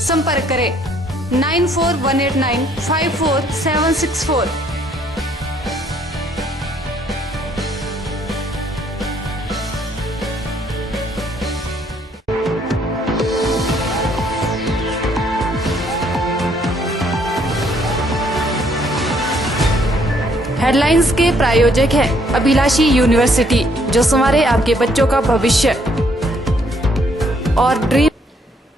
संपर्क करें 9418954764। हेडलाइंस के प्रायोजक है अभिलाषी यूनिवर्सिटी, जो संवारे आपके बच्चों का भविष्य। और ड्रीम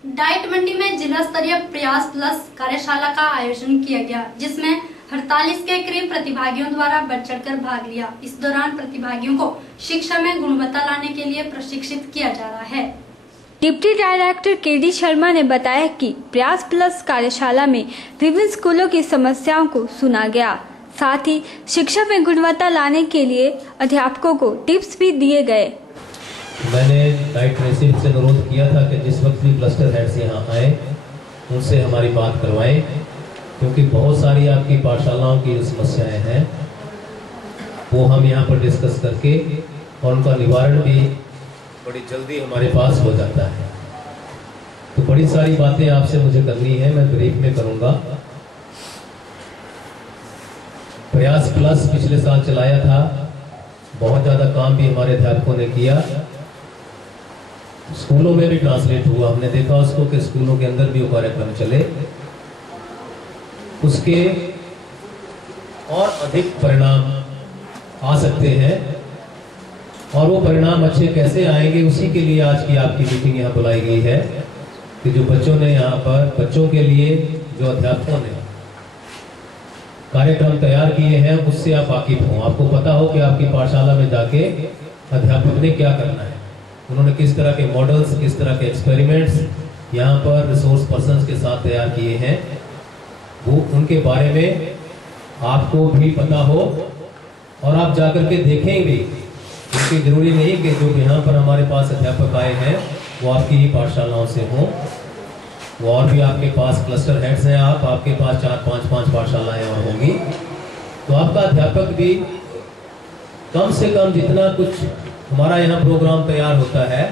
डाइट मंडी में जिला स्तरीय प्रयास प्लस कार्यशाला का आयोजन किया गया, जिसमें 48 के करीब प्रतिभागियों द्वारा बढ़ चढ़कर भाग लिया। इस दौरान प्रतिभागियों को शिक्षा में गुणवत्ता लाने के लिए प्रशिक्षित किया जा रहा है। डिप्टी डायरेक्टर KD शर्मा ने बताया कि प्रयास प्लस कार्यशाला में विभिन्न स्कूलों की समस्याओं को सुना गया, साथ ही शिक्षा में गुणवत्ता लाने के लिए अध्यापकों को टिप्स भी दिए गए। मैंने डाइट प्रेसिडेंट से अनुरोध किया था कि जिस वक्त भी क्लस्टर हेड्स यहाँ आए उनसे हमारी बात करवाएं, क्योंकि बहुत सारी आपकी पाठशालाओं की जो समस्याएं हैं वो हम यहाँ पर डिस्कस करके और उनका निवारण भी बड़ी जल्दी हमारे पास हो जाता है। तो बड़ी सारी बातें आपसे मुझे करनी है, मैं ब्रीफ में करूँगा। प्रयास प्लस पिछले साल चलाया था, बहुत ज़्यादा काम भी हमारे अध्यापकों ने किया, स्कूलों में भी ट्रांसलेट हुआ। हमने देखा उसको कि स्कूलों के अंदर भी वो कार्यक्रम चले, उसके और अधिक परिणाम आ सकते हैं और वो परिणाम अच्छे कैसे आएंगे, उसी के लिए आज की आपकी मीटिंग यहाँ बुलाई गई है कि जो बच्चों ने यहाँ पर बच्चों के लिए जो अध्यापकों ने कार्यक्रम तैयार किए हैं उससे आप वाकिफ हो, आपको पता हो कि आपकी पाठशाला में जाके अध्यापक ने क्या करना है, उन्होंने किस तरह के मॉडल्स, किस तरह के एक्सपेरिमेंट्स यहाँ पर रिसोर्स पर्सन्स के साथ तैयार किए हैं, वो उनके बारे में आपको भी पता हो और आप जाकर के देखें भी। इसकी जरूरी नहीं कि जो यहाँ पर हमारे पास अध्यापक आए हैं वो आपकी ही पाठशालाओं से हों, वो और भी आपके पास क्लस्टर हेड्स हैं, आपके पास 4-5 पाठशालाएं यहाँ होंगी, तो आपका अध्यापक भी कम से कम जितना कुछ हमारा यहाँ प्रोग्राम तैयार होता है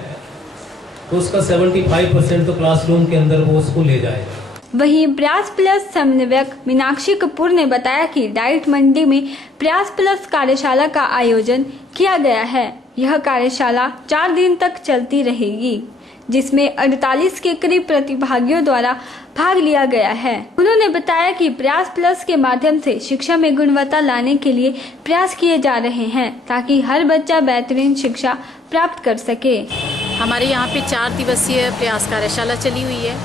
तो उसका 75% तो क्लासरूम के अंदर वो उसको ले जाएगा। वहीं प्रयास प्लस समन्वयक मीनाक्षी कपूर ने बताया कि डाइट मंडी में प्रयास प्लस कार्यशाला का आयोजन किया गया है। यह कार्यशाला 4 दिन तक चलती रहेगी, जिसमें 48 के करीब प्रतिभागियों द्वारा भाग लिया गया है। उन्होंने बताया कि प्रयास प्लस के माध्यम से शिक्षा में गुणवत्ता लाने के लिए प्रयास किए जा रहे हैं ताकि हर बच्चा बेहतरीन शिक्षा प्राप्त कर सके। हमारे यहाँ पे 4 दिवसीय प्रयास कार्यशाला चली हुई है,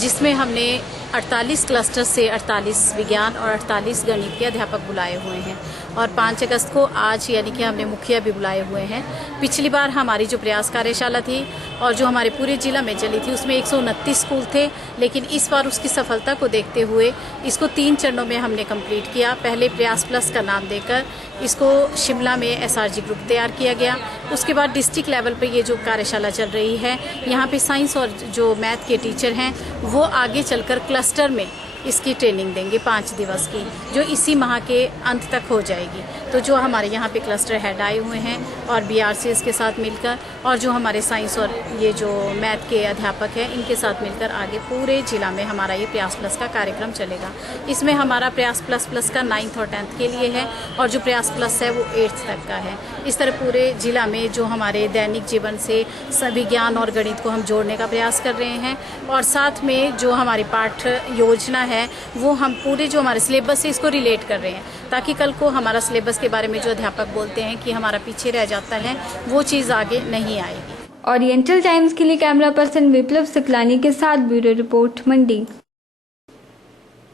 जिसमें हमने 48 क्लस्टर से 48 विज्ञान और 48 गणित के अध्यापक बुलाए हुए हैं और 5 अगस्त को आज यानी कि हमने मुखिया भी बुलाए हुए हैं। पिछली बार हमारी जो प्रयास कार्यशाला थी और जो हमारे पूरे जिला में चली थी उसमें 129 स्कूल थे, लेकिन इस बार उसकी सफलता को देखते हुए इसको 3 चरणों में हमने कंप्लीट किया। पहले प्रयास प्लस का नाम देकर इसको शिमला में एसआरजी ग्रुप तैयार किया गया। उसके बाद डिस्ट्रिक्ट लेवल पे ये जो कार्यशाला चल रही है, यहाँ पे साइंस और जो मैथ के टीचर हैं वो आगे चलकर क्लस्टर में इसकी ट्रेनिंग देंगे 5 दिवस की, जो इसी माह के अंत तक हो जाएगी। तो जो हमारे यहाँ पे क्लस्टर हेड आए हुए हैं और बीआरसीएस के साथ मिलकर और जो हमारे साइंस और ये जो मैथ के अध्यापक हैं इनके साथ मिलकर आगे पूरे जिला में हमारा ये प्रयास प्लस का कार्यक्रम चलेगा। इसमें हमारा प्रयास प्लस का 9th और 10th के लिए है और जो प्रयास प्लस है वो 8th तक का है। इस तरह पूरे जिला में जो हमारे दैनिक जीवन से विज्ञान और गणित को हम जोड़ने का प्रयास कर रहे हैं और साथ में जो हमारी पाठ योजना है वो हम पूरे जो हमारे सिलेबस से इसको रिलेट कर रहे हैं, ताकि कल को हमारा सिलेबस के बारे में जो अध्यापक बोलते हैं कि हमारा पीछे रह जाता है वो चीज़ आगे नहीं आएगी। ओरिएंटल टाइम्स के लिए कैमरा पर्सन विप्लव सकलानी के साथ ब्यूरो रिपोर्ट मंडी।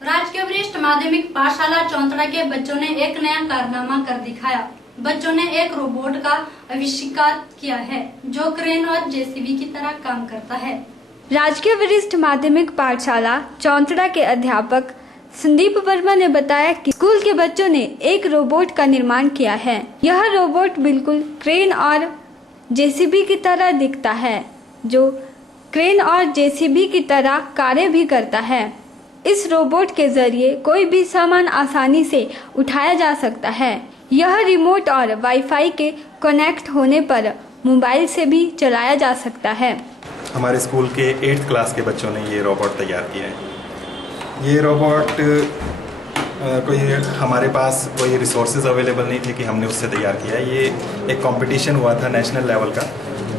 राजकीय वरिष्ठ माध्यमिक पाठशाला चौंतड़ा के बच्चों ने एक नया कारनामा कर दिखाया। बच्चों ने एक रोबोट का आविष्कार किया है जो क्रेन और जेसीबी की तरह काम करता है। राजकीय वरिष्ठ माध्यमिक पाठशाला चौंतड़ा के अध्यापक संदीप वर्मा ने बताया कि स्कूल के बच्चों ने एक रोबोट का निर्माण किया है। यह रोबोट बिल्कुल क्रेन और जेसीबी की तरह दिखता है, जो क्रेन और जेसीबी की तरह कार्य भी करता है। इस रोबोट के जरिए कोई भी सामान आसानी से उठाया जा सकता है। यह रिमोट और वाईफाई के कनेक्ट होने पर मोबाइल से भी चलाया जा सकता है। हमारे स्कूल के 8th क्लास के बच्चों ने ये रोबोट तैयार किया है। ये रोबोट कोई हमारे पास कोई रिसोर्सेज अवेलेबल नहीं थे कि हमने उससे तैयार किया है। ये एक कंपटीशन हुआ था नेशनल लेवल का,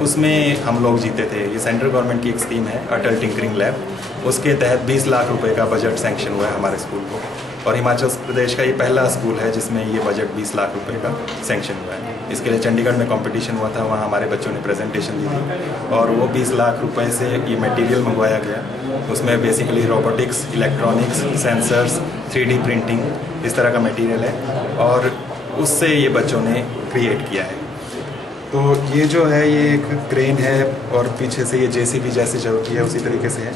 उसमें हम लोग जीते थे। ये सेंट्रल गवर्नमेंट की एक स्कीम है अटल टिंकरिंग लैब, उसके तहत 20 लाख रुपए का बजट सैंक्शन हुआ है हमारे स्कूल को और हिमाचल प्रदेश का ये पहला स्कूल है जिसमें ये बजट 20 लाख रुपए का सैंक्शन हुआ है। इसके लिए चंडीगढ़ में कंपटीशन हुआ था, वहाँ हमारे बच्चों ने प्रेजेंटेशन दी थी और वो 20 लाख रुपए से ये मटेरियल मंगवाया गया। उसमें basically robotics, electronics, sensors, 3D printing इस तरह का मटेरियल है और उससे ये बच्चों ने क्रिएट किया है। तो ये जो है ये एक क्रेन है और पीछे से ये जेसीबी जैसे चलती है उसी तरीके से है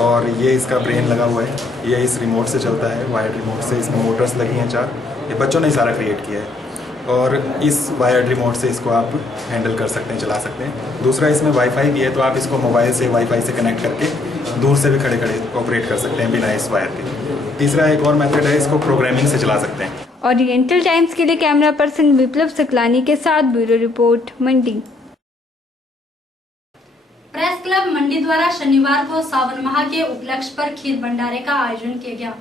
और ये इसका ब्रेन लगा हुआ है। ये इस रिमोट से चलता है, वायर्ड रिमोट से। इसमें मोटर्स लगी हैं 4। ये बच्चों ने सारा क्रिएट किया है और इस वायर्ड रिमोट से इसको आप हैंडल कर सकते हैं, चला सकते हैं। दूसरा इसमें वाईफाई भी है, तो आप इसको मोबाइल से वाईफाई से कनेक्ट करके दूर से भी खड़े खड़े ऑपरेट कर सकते हैं बिना इस वायर के। तीसरा एक और मेथड है, इसको प्रोग्रामिंग से चला सकते हैं। ओरिएंटल टाइम्स के लिए कैमरा पर्सन विप्लव सकलानी के साथ ब्यूरो रिपोर्ट मंडी। प्रेस क्लब मंडी द्वारा शनिवार को सावन माह के उपलक्ष्य पर खीर भंडारे का आयोजन किया गया,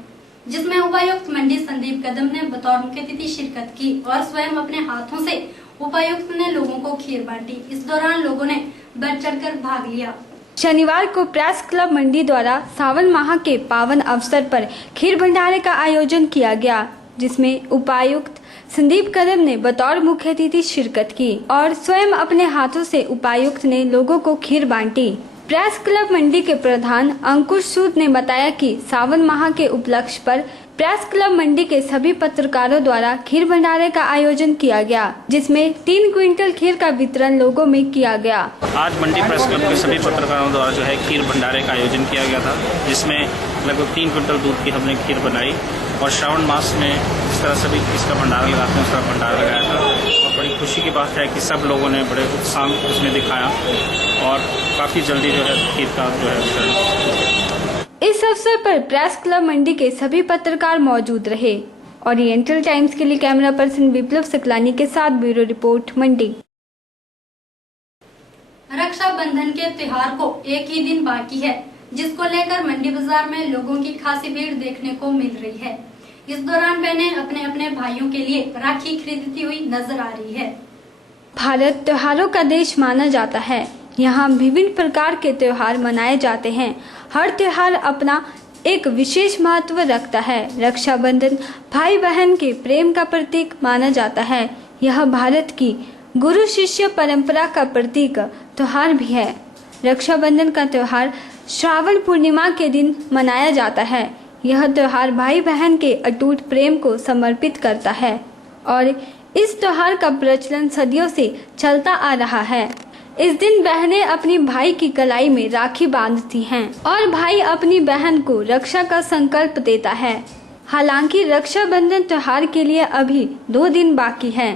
जिसमें उपायुक्त मंडी संदीप कदम ने बतौर मुख्य अतिथि शिरकत की और स्वयं अपने हाथों से उपायुक्त ने लोगों को खीर बांटी। इस दौरान लोगों ने बढ़ चढ़कर भाग लिया। शनिवार को प्रेस क्लब मंडी द्वारा सावन माह के पावन अवसर पर खीर भंडारे का आयोजन किया गया, जिसमें उपायुक्त संदीप कदम ने बतौर मुख्य अतिथि शिरकत की और स्वयं अपने हाथों से उपायुक्त ने लोगों को खीर बांटी। प्रेस क्लब मंडी के प्रधान अंकुश सूद ने बताया कि सावन माह के उपलक्ष्य पर प्रेस क्लब मंडी के सभी पत्रकारों द्वारा खीर भंडारे का आयोजन किया गया, जिसमें 3 क्विंटल खीर का वितरण लोगों में किया गया। आज मंडी प्रेस क्लब के सभी पत्रकारों द्वारा जो है खीर भंडारे का आयोजन किया गया था, जिसमें लगभग 3 क्विंटल दूध की हमने खीर बनाई और श्रावण मास में जिस तरह सभी इसका भंडारा लगाते हैं उस तरह भंडारा लगाया था। और बड़ी खुशी की बात है कि सब लोगों ने बड़े उत्साह उसमें दिखाया और काफी जल्दी जो है खीर का जो है वितरण। इस अवसर पर प्रेस क्लब मंडी के सभी पत्रकार मौजूद रहे। ओरिएंटल टाइम्स के लिए कैमरा पर्सन विप्लव सकलानी के साथ ब्यूरो रिपोर्ट मंडी। रक्षाबंधन के त्योहार को एक ही दिन बाकी है, जिसको लेकर मंडी बाजार में लोगों की खासी भीड़ देखने को मिल रही है। इस दौरान बहनें अपने अपने भाइयों के लिए राखी खरीदती हुई नजर आ रही है। भारत त्योहारों का देश माना जाता है। यहाँ विभिन्न प्रकार के त्योहार मनाए जाते हैं। हर त्योहार अपना एक विशेष महत्व रखता है। रक्षाबंधन भाई बहन के प्रेम का प्रतीक माना जाता है। यह भारत की गुरु शिष्य परंपरा का प्रतीक त्योहार भी है। रक्षाबंधन का त्योहार श्रावण पूर्णिमा के दिन मनाया जाता है। यह त्योहार भाई बहन के अटूट प्रेम को समर्पित करता है और इस त्योहार का प्रचलन सदियों से चलता आ रहा है। इस दिन बहनें अपनी भाई की कलाई में राखी बांधती हैं और भाई अपनी बहन को रक्षा का संकल्प देता है। हालांकि रक्षाबंधन त्योहार के लिए अभी 2 दिन बाकी हैं।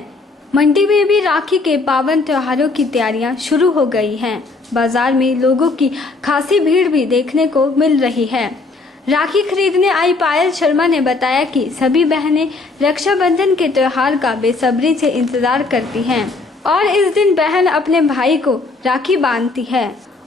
मंडी में भी राखी के पावन त्योहारों की तैयारियां शुरू हो गई हैं। बाजार में लोगों की खासी भीड़ भी देखने को मिल रही है। राखी खरीदने आई पायल शर्मा ने बताया कि सभी बहनें रक्षाबंधन के त्योहार का बेसब्री से इंतजार करती हैं और इस दिन बहन अपने भाई को राखी बांधती है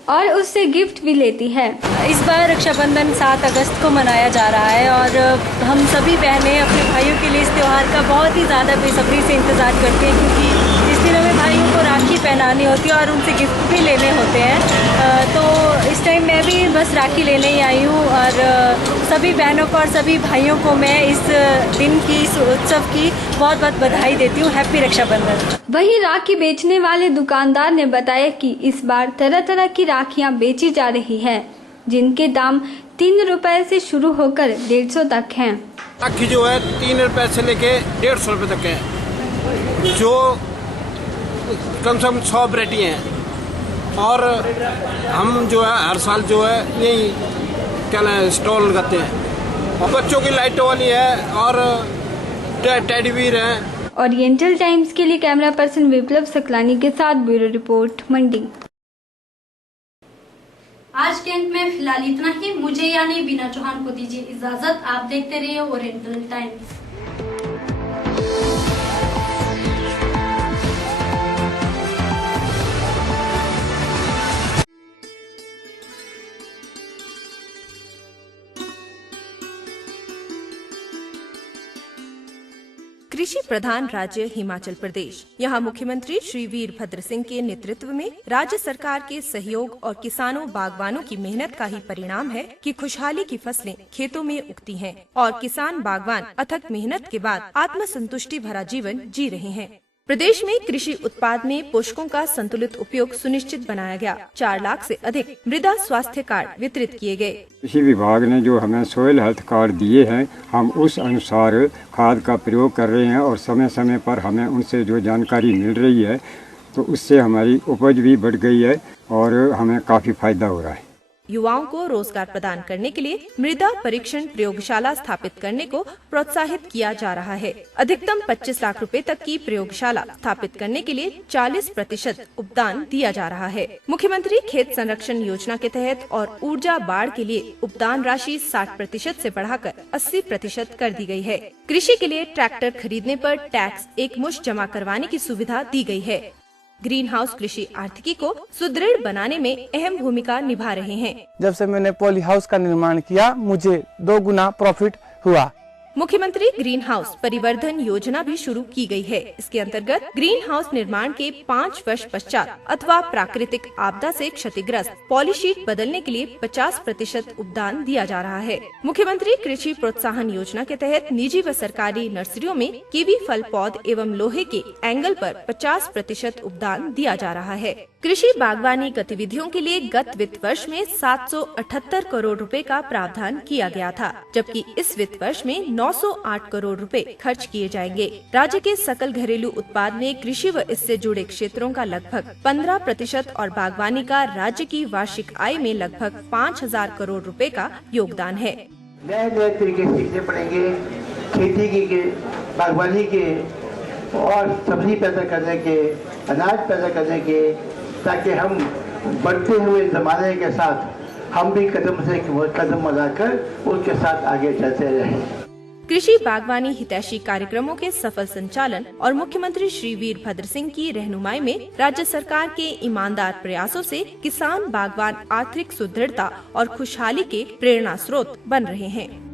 और उससे गिफ्ट भी लेती है। इस बार रक्षाबंधन 7 अगस्त को मनाया जा रहा है और हम सभी बहनें अपने भाइयों के लिए इस त्यौहार का बहुत ही ज़्यादा बेसब्री से इंतज़ार करते हैं, क्योंकि इस दिन हमें भाइयों को राखी पहनानी होती है और उनसे गिफ्ट भी लेने होते हैं। तो इस टाइम मैं भी बस राखी लेने ही आई हूँ और सभी बहनों को और सभी भाइयों को मैं इस दिन की, इस उत्सव की बहुत बहुत बधाई देती हूँ। हैप्पी रक्षाबंधन। वहीं राखी बेचने वाले दुकानदार ने बताया कि इस बार तरह तरह की राखियां बेची जा रही है, जिनके दाम 3 रुपए से शुरू होकर 150 तक हैं। राखी जो है 3 रुपए से लेके 150 रुपए तक है, जो कम से कम 100 वैरायटी हैं। और हम जो है हर साल जो है यही क्या स्टॉल लगाते हैं। बच्चों की लाइटों वाली है और टेडी बीर है। ओरिएंटल टाइम्स के लिए कैमरा पर्सन विप्लव सकलानी के साथ ब्यूरो रिपोर्ट मंडी। आज के अंक में फिलहाल इतना ही। मुझे यानी बीना चौहान को दीजिए इजाजत। आप देखते रहिए ओरिएंटल टाइम्स। कृषि प्रधान राज्य हिमाचल प्रदेश। यहाँ मुख्यमंत्री श्री वीरभद्र सिंह के नेतृत्व में राज्य सरकार के सहयोग और किसानों बागवानों की मेहनत का ही परिणाम है कि खुशहाली की फसलें खेतों में उगती हैं और किसान बागवान अथक मेहनत के बाद आत्मसंतुष्टि भरा जीवन जी रहे हैं। प्रदेश में कृषि उत्पाद में पोषकों का संतुलित उपयोग सुनिश्चित बनाया गया। 4 लाख से अधिक मृदा स्वास्थ्य कार्ड वितरित किए गए। कृषि विभाग ने जो हमें सोयल हेल्थ कार्ड दिए हैं, हम उस अनुसार खाद का प्रयोग कर रहे हैं और समय समय पर हमें उनसे जो जानकारी मिल रही है तो उससे हमारी उपज भी बढ़ गई है और हमें काफी फायदा हो रहा है। युवाओं को रोजगार प्रदान करने के लिए मृदा परीक्षण प्रयोगशाला स्थापित करने को प्रोत्साहित किया जा रहा है। अधिकतम 25 लाख रुपए तक की प्रयोगशाला स्थापित करने के लिए 40% उपदान दिया जा रहा है। मुख्यमंत्री खेत संरक्षण योजना के तहत और ऊर्जा बाढ़ के लिए उपदान राशि 60% से बढ़ाकर 80% कर दी गई है। कृषि के लिए ट्रैक्टर खरीदने पर टैक्स एकमुश्त जमा करवाने की सुविधा दी गई है। ग्रीन हाउस कृषि आर्थिकी को सुदृढ़ बनाने में अहम भूमिका निभा रहे हैं। जब से मैंने पॉली हाउस का निर्माण किया, मुझे 2 गुना प्रॉफिट हुआ। मुख्यमंत्री ग्रीन हाउस परिवर्धन योजना भी शुरू की गई है। इसके अंतर्गत ग्रीन हाउस निर्माण के 5 वर्ष पश्चात अथवा प्राकृतिक आपदा से क्षतिग्रस्त पॉलीशीट बदलने के लिए 50% उपदान दिया जा रहा है। मुख्यमंत्री कृषि प्रोत्साहन योजना के तहत निजी व सरकारी नर्सरियों में कीवी फल पौध एवं लोहे के एंगल पर 50% उपदान दिया जा रहा है। कृषि बागवानी गतिविधियों के लिए गत वित्त वर्ष में 778 करोड़ रुपए का प्रावधान किया गया था, जबकि इस वित्त वर्ष में 908 करोड़ रुपए खर्च किए जाएंगे। राज्य के सकल घरेलू उत्पाद में कृषि व इससे जुड़े क्षेत्रों का लगभग 15% और बागवानी का राज्य की वार्षिक आय में लगभग 5000 करोड़ रुपए का योगदान है। नए नए तरीके सीखने पड़ेंगे, खेती के, बागवानी के और सब्जी पैदा करने के, अनाज पैदा करने के, ताकि हम बढ़ते हुए जमाने के साथ हम भी कदम से कदम मिलाकर उसके साथ आगे चलते रहें। कृषि बागवानी हितैषी कार्यक्रमों के सफल संचालन और मुख्यमंत्री श्री वीरभद्र सिंह की रहनुमाई में राज्य सरकार के ईमानदार प्रयासों से किसान बागवान आर्थिक सुदृढ़ता और खुशहाली के प्रेरणा स्रोत बन रहे हैं।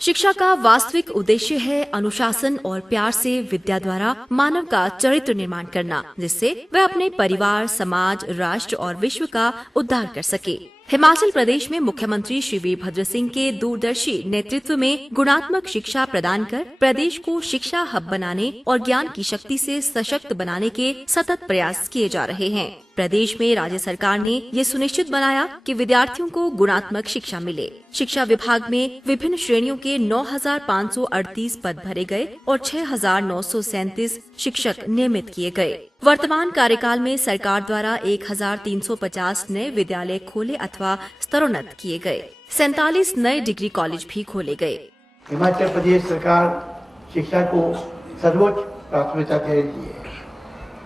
शिक्षा का वास्तविक उद्देश्य है अनुशासन और प्यार से विद्या द्वारा मानव का चरित्र निर्माण करना, जिससे वह अपने परिवार, समाज, राष्ट्र और विश्व का उद्धार कर सके। हिमाचल प्रदेश में मुख्यमंत्री श्री वीरभद्र सिंह के दूरदर्शी नेतृत्व में गुणात्मक शिक्षा प्रदान कर प्रदेश को शिक्षा हब बनाने और ज्ञान की शक्ति से सशक्त बनाने के सतत प्रयास किए जा रहे हैं। प्रदेश में राज्य सरकार ने ये सुनिश्चित बनाया कि विद्यार्थियों को गुणात्मक शिक्षा मिले। शिक्षा विभाग में विभिन्न श्रेणियों के 9,538 पद भरे गए और 6,937 शिक्षक नियमित किए गए। वर्तमान कार्यकाल में सरकार द्वारा 1,350 नए विद्यालय खोले अथवा स्तरोन्नत किए गए। 47 नए डिग्री कॉलेज भी खोले गए। हिमाचल प्रदेश सरकार शिक्षा को सर्वोच्च प्राथमिकता दे रही है।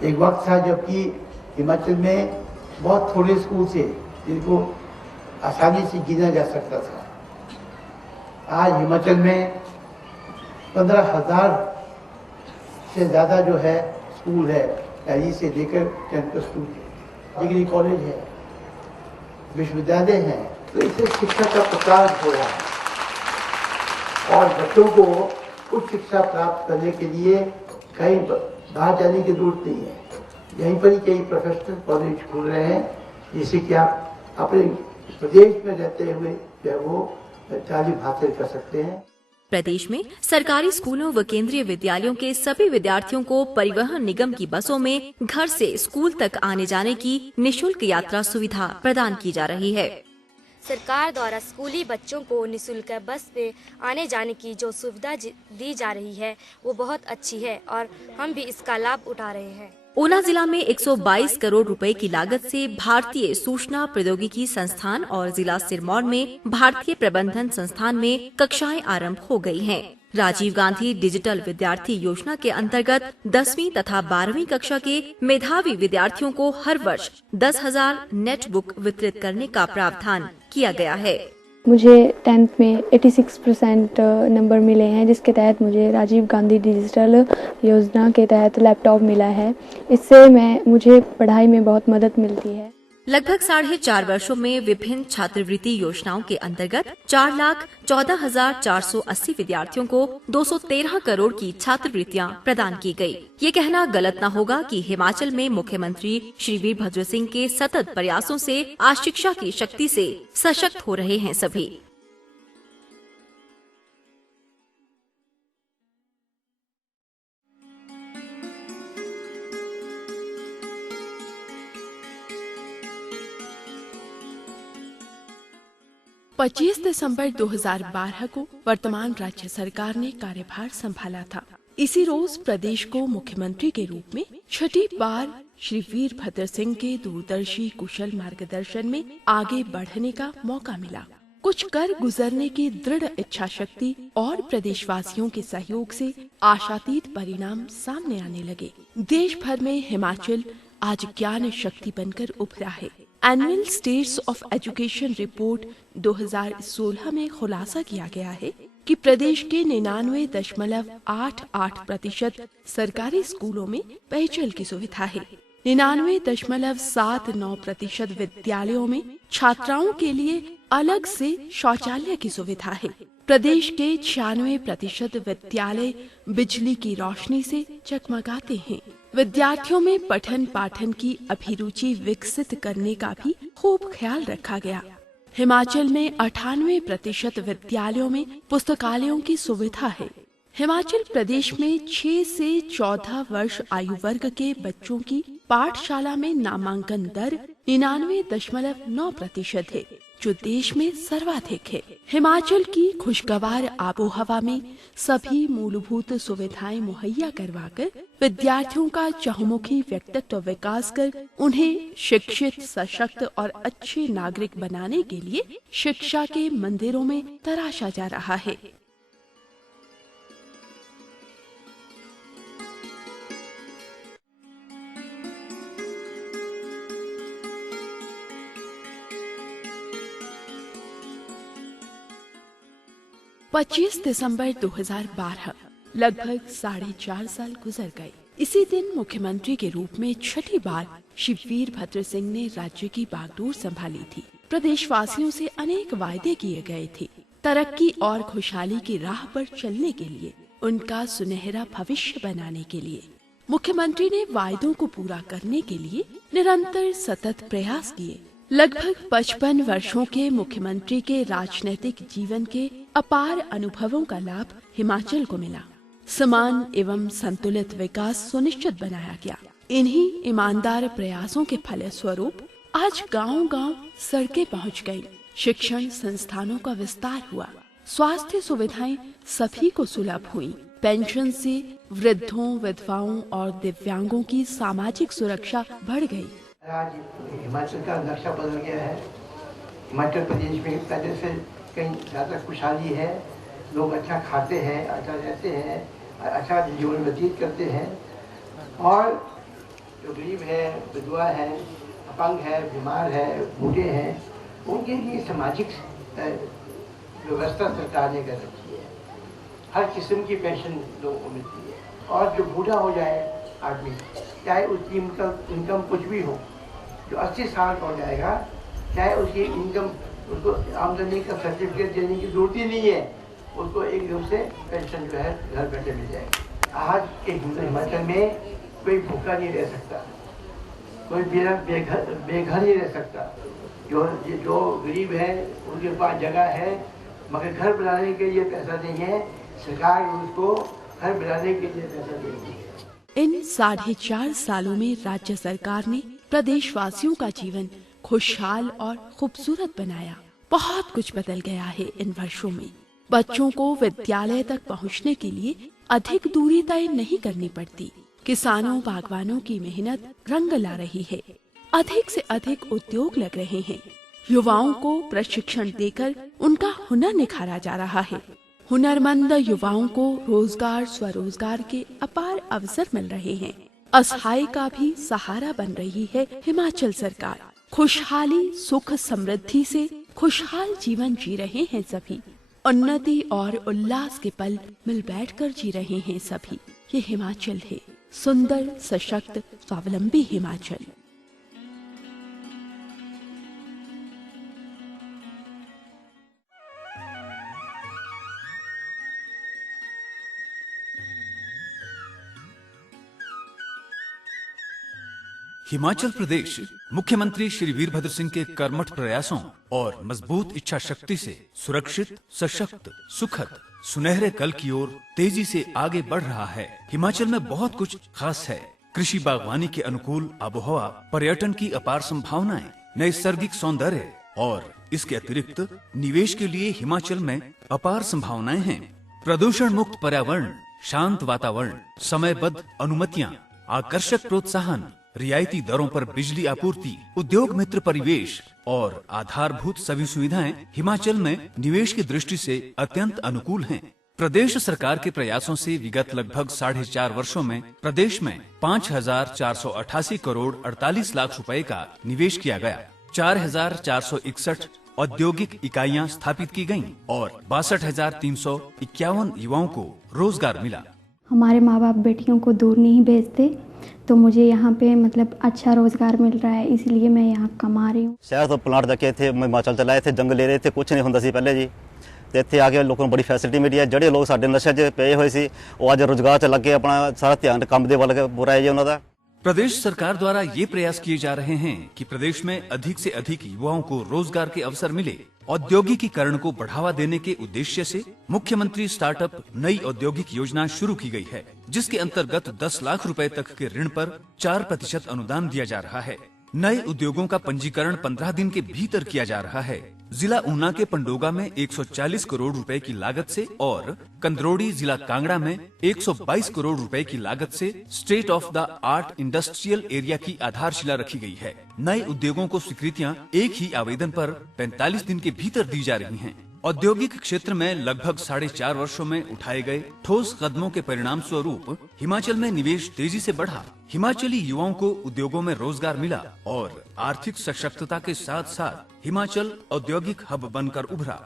एक वक्त था जबकि हिमाचल में बहुत थोड़े स्कूल थे जिनको आसानी से गिना जा सकता था। आज हिमाचल में 15,000 से ज़्यादा जो है स्कूल है, पहली से लेकर 10th स्कूल है, डिग्री कॉलेज है, विश्वविद्यालय है। तो इससे शिक्षा का प्रसार हो रहा है और बच्चों को उच्च शिक्षा प्राप्त करने के लिए कहीं बाहर जाने की जरूरत नहीं है। यहीं पर ही कई प्रोफेशनल कॉलेज खुल रहे हैं, जिससे कि आप अपने प्रदेश में रहते हुए जो वो तालीम हासिल कर सकते हैं। प्रदेश में सरकारी स्कूलों व केंद्रीय विद्यालयों के सभी विद्यार्थियों को परिवहन निगम की बसों में घर से स्कूल तक आने जाने की निःशुल्क यात्रा सुविधा प्रदान की जा रही है। सरकार द्वारा स्कूली बच्चों को निःशुल्क बस पे आने जाने की जो सुविधा दी जा रही है वो बहुत अच्छी है और हम भी इसका लाभ उठा रहे हैं। ऊना जिला में 122 करोड़ रुपए की लागत से भारतीय सूचना प्रौद्योगिकी संस्थान और जिला सिरमौर में भारतीय प्रबंधन संस्थान में कक्षाएं आरंभ हो गई हैं। राजीव गांधी डिजिटल विद्यार्थी योजना के अंतर्गत 10वीं तथा 12वीं कक्षा के मेधावी विद्यार्थियों को हर वर्ष 10,000 नेट बुक वितरित करने का प्रावधान किया गया है। मुझे 10th में 86% नंबर मिले हैं, जिसके तहत मुझे राजीव गांधी डिजिटल योजना के तहत लैपटॉप मिला है। इससे मुझे पढ़ाई में बहुत मदद मिलती है। लगभग 4.5 वर्षों में विभिन्न छात्रवृत्ति योजनाओं के अंतर्गत 4,14,480 विद्यार्थियों को 213 करोड़ की छात्रवृत्तियां प्रदान की गई। ये कहना गलत न होगा कि हिमाचल में मुख्यमंत्री श्री वीरभद्र सिंह के सतत प्रयासों से आज शिक्षा की शक्ति से सशक्त हो रहे हैं सभी। पच्चीस दिसंबर 2012 को वर्तमान राज्य सरकार ने कार्यभार संभाला था। इसी रोज प्रदेश को मुख्यमंत्री के रूप में छठी बार श्री वीरभद्र सिंह के दूरदर्शी कुशल मार्गदर्शन में आगे बढ़ने का मौका मिला। कुछ कर गुजरने की दृढ़ इच्छा शक्ति और प्रदेशवासियों के सहयोग से आशातीत परिणाम सामने आने लगे। देश भर में हिमाचल आज ज्ञान शक्ति बनकर उभरा है। Annual states of education report 2016 में खुलासा किया गया है कि प्रदेश के 99.88% सरकारी स्कूलों में पेयजल की सुविधा है। 99.79% विद्यालयों में छात्राओं के लिए अलग से शौचालय की सुविधा है। प्रदेश के 96% विद्यालय बिजली की रोशनी से जगमगाते हैं। विद्यार्थियों में पठन पाठन की अभिरुचि विकसित करने का भी खूब ख्याल रखा गया। हिमाचल में 98% विद्यालयों में पुस्तकालयों की सुविधा है। हिमाचल प्रदेश में 6 से 14 वर्ष आयु वर्ग के बच्चों की पाठशाला में नामांकन दर 99.9% है, जो देश में सर्वाधिक है। हिमाचल की खुशगवार आबोहवा में सभी मूलभूत सुविधाएं मुहैया करवाकर विद्यार्थियों का चहुमुखी व्यक्तित्व विकास कर उन्हें शिक्षित, सशक्त और अच्छे नागरिक बनाने के लिए शिक्षा के मंदिरों में तराशा जा रहा है। दिसंबर 2012 लगभग 4.5 साल गुजर गए। इसी दिन मुख्यमंत्री के रूप में छठी बार श्री वीरभद्र सिंह ने राज्य की बागडोर संभाली थी। प्रदेशवासियों से अनेक वायदे किए गए थे। तरक्की और खुशहाली की राह पर चलने के लिए, उनका सुनहरा भविष्य बनाने के लिए मुख्यमंत्री ने वायदों को पूरा करने के लिए निरंतर सतत प्रयास किए। लगभग 55 वर्षों के मुख्यमंत्री के राजनीतिक जीवन के अपार अनुभवों का लाभ हिमाचल को मिला। समान एवं संतुलित विकास सुनिश्चित बनाया गया। इन्हीं ईमानदार प्रयासों के फलस्वरूप आज गांव-गांव सड़कें पहुंच गईं, शिक्षण संस्थानों का विस्तार हुआ, स्वास्थ्य सुविधाएं सभी को सुलभ हुई, पेंशन से वृद्धों, विधवाओं और दिव्यांगों की सामाजिक सुरक्षा बढ़ गई। आज हिमाचल का नक्शा बदल गया है। हिमाचल प्रदेश में पहले से कहीं ज़्यादा खुशहाली है। लोग अच्छा खाते हैं, अच्छा रहते हैं, अच्छा जीवन व्यतीत करते हैं। और जो गरीब है, विधवा है, अपंग है, बीमार है, बूढ़े हैं, उनके लिए सामाजिक व्यवस्था सरकार ने कर रखी है। हर किस्म की पेंशन लोगों को मिलती है। और जो बूढ़ा हो जाए आदमी, चाहे उसकी इनकम कुछ भी हो, जो 80 साल का हो जाएगा, चाहे उसकी इनकम, उसको आमदनी का सर्टिफिकेट देने की जरूरत ही नहीं है, उसको एकदम से पेंशन जो है घर बैठे मिल जाएगी। आज के हिमाचल में कोई भूखा नहीं रह सकता, कोई बेघर नहीं रह सकता। जो गरीब है उनके पास जगह है, मगर घर बनाने के लिए पैसा नहीं है। सरकार उसको घर बनाने के लिए पैसा देगी। इन 4.5 सालों में राज्य सरकार ने प्रदेशवासियों का जीवन खुशहाल और खूबसूरत बनाया। बहुत कुछ बदल गया है इन वर्षों में। बच्चों को विद्यालय तक पहुंचने के लिए अधिक दूरी तय नहीं करनी पड़ती। किसानों, बागवानों की मेहनत रंग ला रही है। अधिक से अधिक उद्योग लग रहे हैं। युवाओं को प्रशिक्षण देकर उनका हुनर निखारा जा रहा है। हुनरमंद युवाओं को रोजगार, स्वरोजगार के अपार अवसर मिल रहे हैं। असहाय का भी सहारा बन रही है हिमाचल सरकार। खुशहाली, सुख, समृद्धि से खुशहाल जीवन जी रहे हैं सभी। उन्नति और उल्लास के पल मिल बैठकर जी रहे हैं सभी। ये हिमाचल है, सुंदर, सशक्त, स्वावलंबी हिमाचल। हिमाचल प्रदेश मुख्यमंत्री श्री वीरभद्र सिंह के कर्मठ प्रयासों और मजबूत इच्छा शक्ति से सुरक्षित, सशक्त, सुखद, सुनहरे कल की ओर तेजी से आगे बढ़ रहा है। हिमाचल में बहुत कुछ खास है। कृषि बागवानी के अनुकूल आबोहवा, पर्यटन की अपार संभावनाएं, नैसर्गिक सौंदर्य और इसके अतिरिक्त निवेश के लिए हिमाचल में अपार संभावनाएं हैं। प्रदूषण मुक्त पर्यावरण, शांत वातावरण, समयबद्ध अनुमतियां, आकर्षक प्रोत्साहन, रियायती दरों पर बिजली आपूर्ति, उद्योग मित्र परिवेश और आधारभूत सभी सुविधाएं हिमाचल में निवेश की दृष्टि से अत्यंत अनुकूल हैं। प्रदेश सरकार के प्रयासों से विगत लगभग 4.5 वर्षों में प्रदेश में 5,488 करोड़ 48 लाख रुपए का निवेश किया गया। 4,461 औद्योगिक इकाइयां स्थापित की गईं और 62,351 युवाओं को रोजगार मिला। हमारे माँ बाप बेटियों को दूर नहीं भेजते, तो मुझे यहाँ पे मतलब अच्छा रोजगार मिल रहा है, इसलिए मैं यहाँ कमा रही हूँ। शहर तो प्लांट रखे थे, हिमाचल चलाए थे, जंगल ले रहे थे, कुछ नहीं होता सी पहले जी। ਤੇ ਇੱਥੇ ਆ ਕੇ ਲੋਕਾਂ ਨੂੰ ਬੜੀ ਫੈਸਿਲਿਟੀ ਮਿਲੀ ਹੈ। ਜਿਹੜੇ ਲੋਕ ਸਾਡੇ ਨਸ਼ੇ 'ਚ ਪਏ ਹੋਏ ਸੀ ਉਹ ਅੱਜ ਰੋਜ਼ਗਾਰ 'ਚ ਲੱਗੇ, ਆਪਣਾ ਸਾਰਾ ਧਿਆਨ ਕੰਮ ਦੇ ਵੱਲ ਪੂਰਾ ਹੈ ਜੀ ਉਹਨਾਂ ਦਾ। प्रदेश सरकार द्वारा ये प्रयास किए जा रहे हैं कि प्रदेश में अधिक से अधिक युवाओं को रोजगार के अवसर मिले। औद्योगिकीकरण को बढ़ावा देने के उद्देश्य से मुख्यमंत्री स्टार्टअप नई औद्योगिक योजना शुरू की गई है, जिसके अंतर्गत 10 लाख रुपए तक के ऋण पर 4% अनुदान दिया जा रहा है। नए उद्योगों का पंजीकरण 15 दिन के भीतर किया जा रहा है। जिला ऊना के पंडोगा में 140 करोड़ रुपए की लागत से और कंदरोड़ी जिला कांगड़ा में 122 करोड़ रुपए की लागत से state of the art industrial area की आधारशिला रखी गई है। नए उद्योगों को स्वीकृतियां एक ही आवेदन पर 45 दिन के भीतर दी जा रही हैं। औद्योगिक क्षेत्र में लगभग 4.5 वर्षों में उठाए गए ठोस कदमों के परिणाम स्वरूप हिमाचल में निवेश तेजी से बढ़ा। हिमाचली युवाओं को उद्योगों में रोजगार मिला और आर्थिक सशक्तता के साथ साथ हिमाचल औद्योगिक हब बनकर उभरा।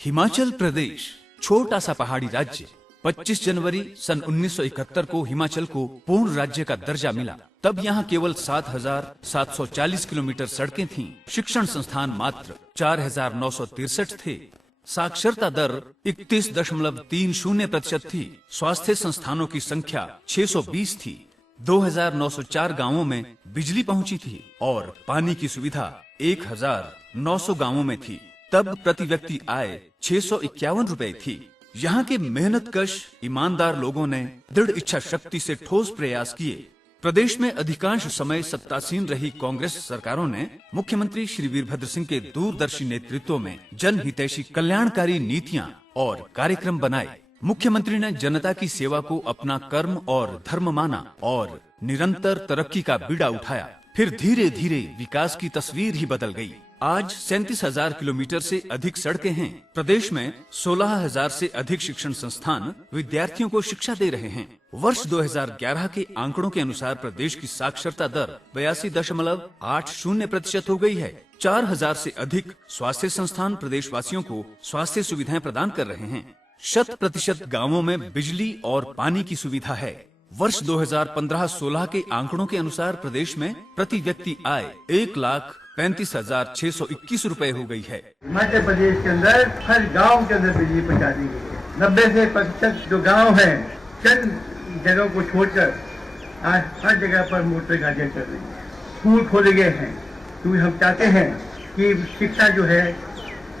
हिमाचल प्रदेश छोटा सा पहाड़ी राज्य। 25 जनवरी सन 1971 को हिमाचल को पूर्ण राज्य का दर्जा मिला। तब यहाँ केवल 7,740 किलोमीटर सड़कें थीं। शिक्षण संस्थान मात्र 4,963 थे। साक्षरता दर 31.30% थी। स्वास्थ्य संस्थानों की संख्या 620 थी। 2,904 गांवों में बिजली पहुंची थी और पानी की सुविधा 1,900 गांवों में थी। तब प्रति व्यक्ति आय 651 रुपए थी। यहाँ के मेहनतकश ईमानदार लोगों ने दृढ़ इच्छा शक्ति से ठोस प्रयास किए। प्रदेश में अधिकांश समय सत्तासीन रही कांग्रेस सरकारों ने मुख्यमंत्री श्री वीरभद्र सिंह के दूरदर्शी नेतृत्व में जनहितैषी कल्याणकारी नीतियां और कार्यक्रम बनाए। मुख्यमंत्री ने जनता की सेवा को अपना कर्म और धर्म माना और निरंतर तरक्की का बीड़ा उठाया। फिर धीरे धीरे विकास की तस्वीर ही बदल गई। आज 37,000 किलोमीटर से अधिक सड़कें हैं। प्रदेश में 16,000 से अधिक शिक्षण संस्थान विद्यार्थियों को शिक्षा दे रहे हैं। वर्ष 2011 के आंकड़ों के अनुसार प्रदेश की साक्षरता दर 82.80% हो गई है। 4,000 से अधिक स्वास्थ्य संस्थान प्रदेशवासियों को स्वास्थ्य सुविधाएं प्रदान कर रहे हैं। 100% गाँवों में बिजली और पानी की सुविधा है। वर्ष 2015-16 के आंकड़ों के अनुसार प्रदेश में प्रति व्यक्ति आय 1,35,621 रुपए हो गई है। हिमाचल प्रदेश के अंदर हर गांव के अंदर बिजली पहुंचा दी गई है। 90% जो गांव हैं, चंद जगहों को छोड़कर आज हर जगह पर मोटर गाड़ियां चल रही है। स्कूल खोले गए हैं क्योंकि हम चाहते हैं कि शिक्षा जो है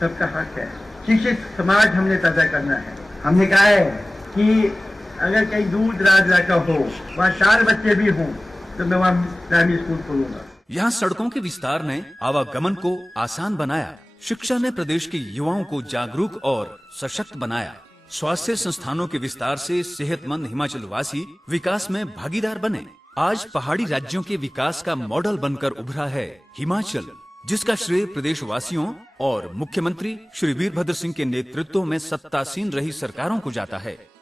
सबका हक है। शिक्षित समाज हमने पैदा करना है। हमने कहा है कि अगर कहीं दूर दराज इलाका हो, वहाँ 4 बच्चे भी हों, तो मैं वहाँ प्राइमरी स्कूल खोलूंगा। यहाँ सड़कों के विस्तार ने आवागमन को आसान बनाया। शिक्षा ने प्रदेश के युवाओं को जागरूक और सशक्त बनाया। स्वास्थ्य संस्थानों के विस्तार से सेहतमंद हिमाचल वासी विकास में भागीदार बने। आज पहाड़ी राज्यों के विकास का मॉडल बनकर उभरा है हिमाचल, जिसका श्रेय प्रदेश वासियों और मुख्यमंत्री श्री वीरभद्र सिंह के नेतृत्व में सत्तासीन रही सरकारों को जाता है।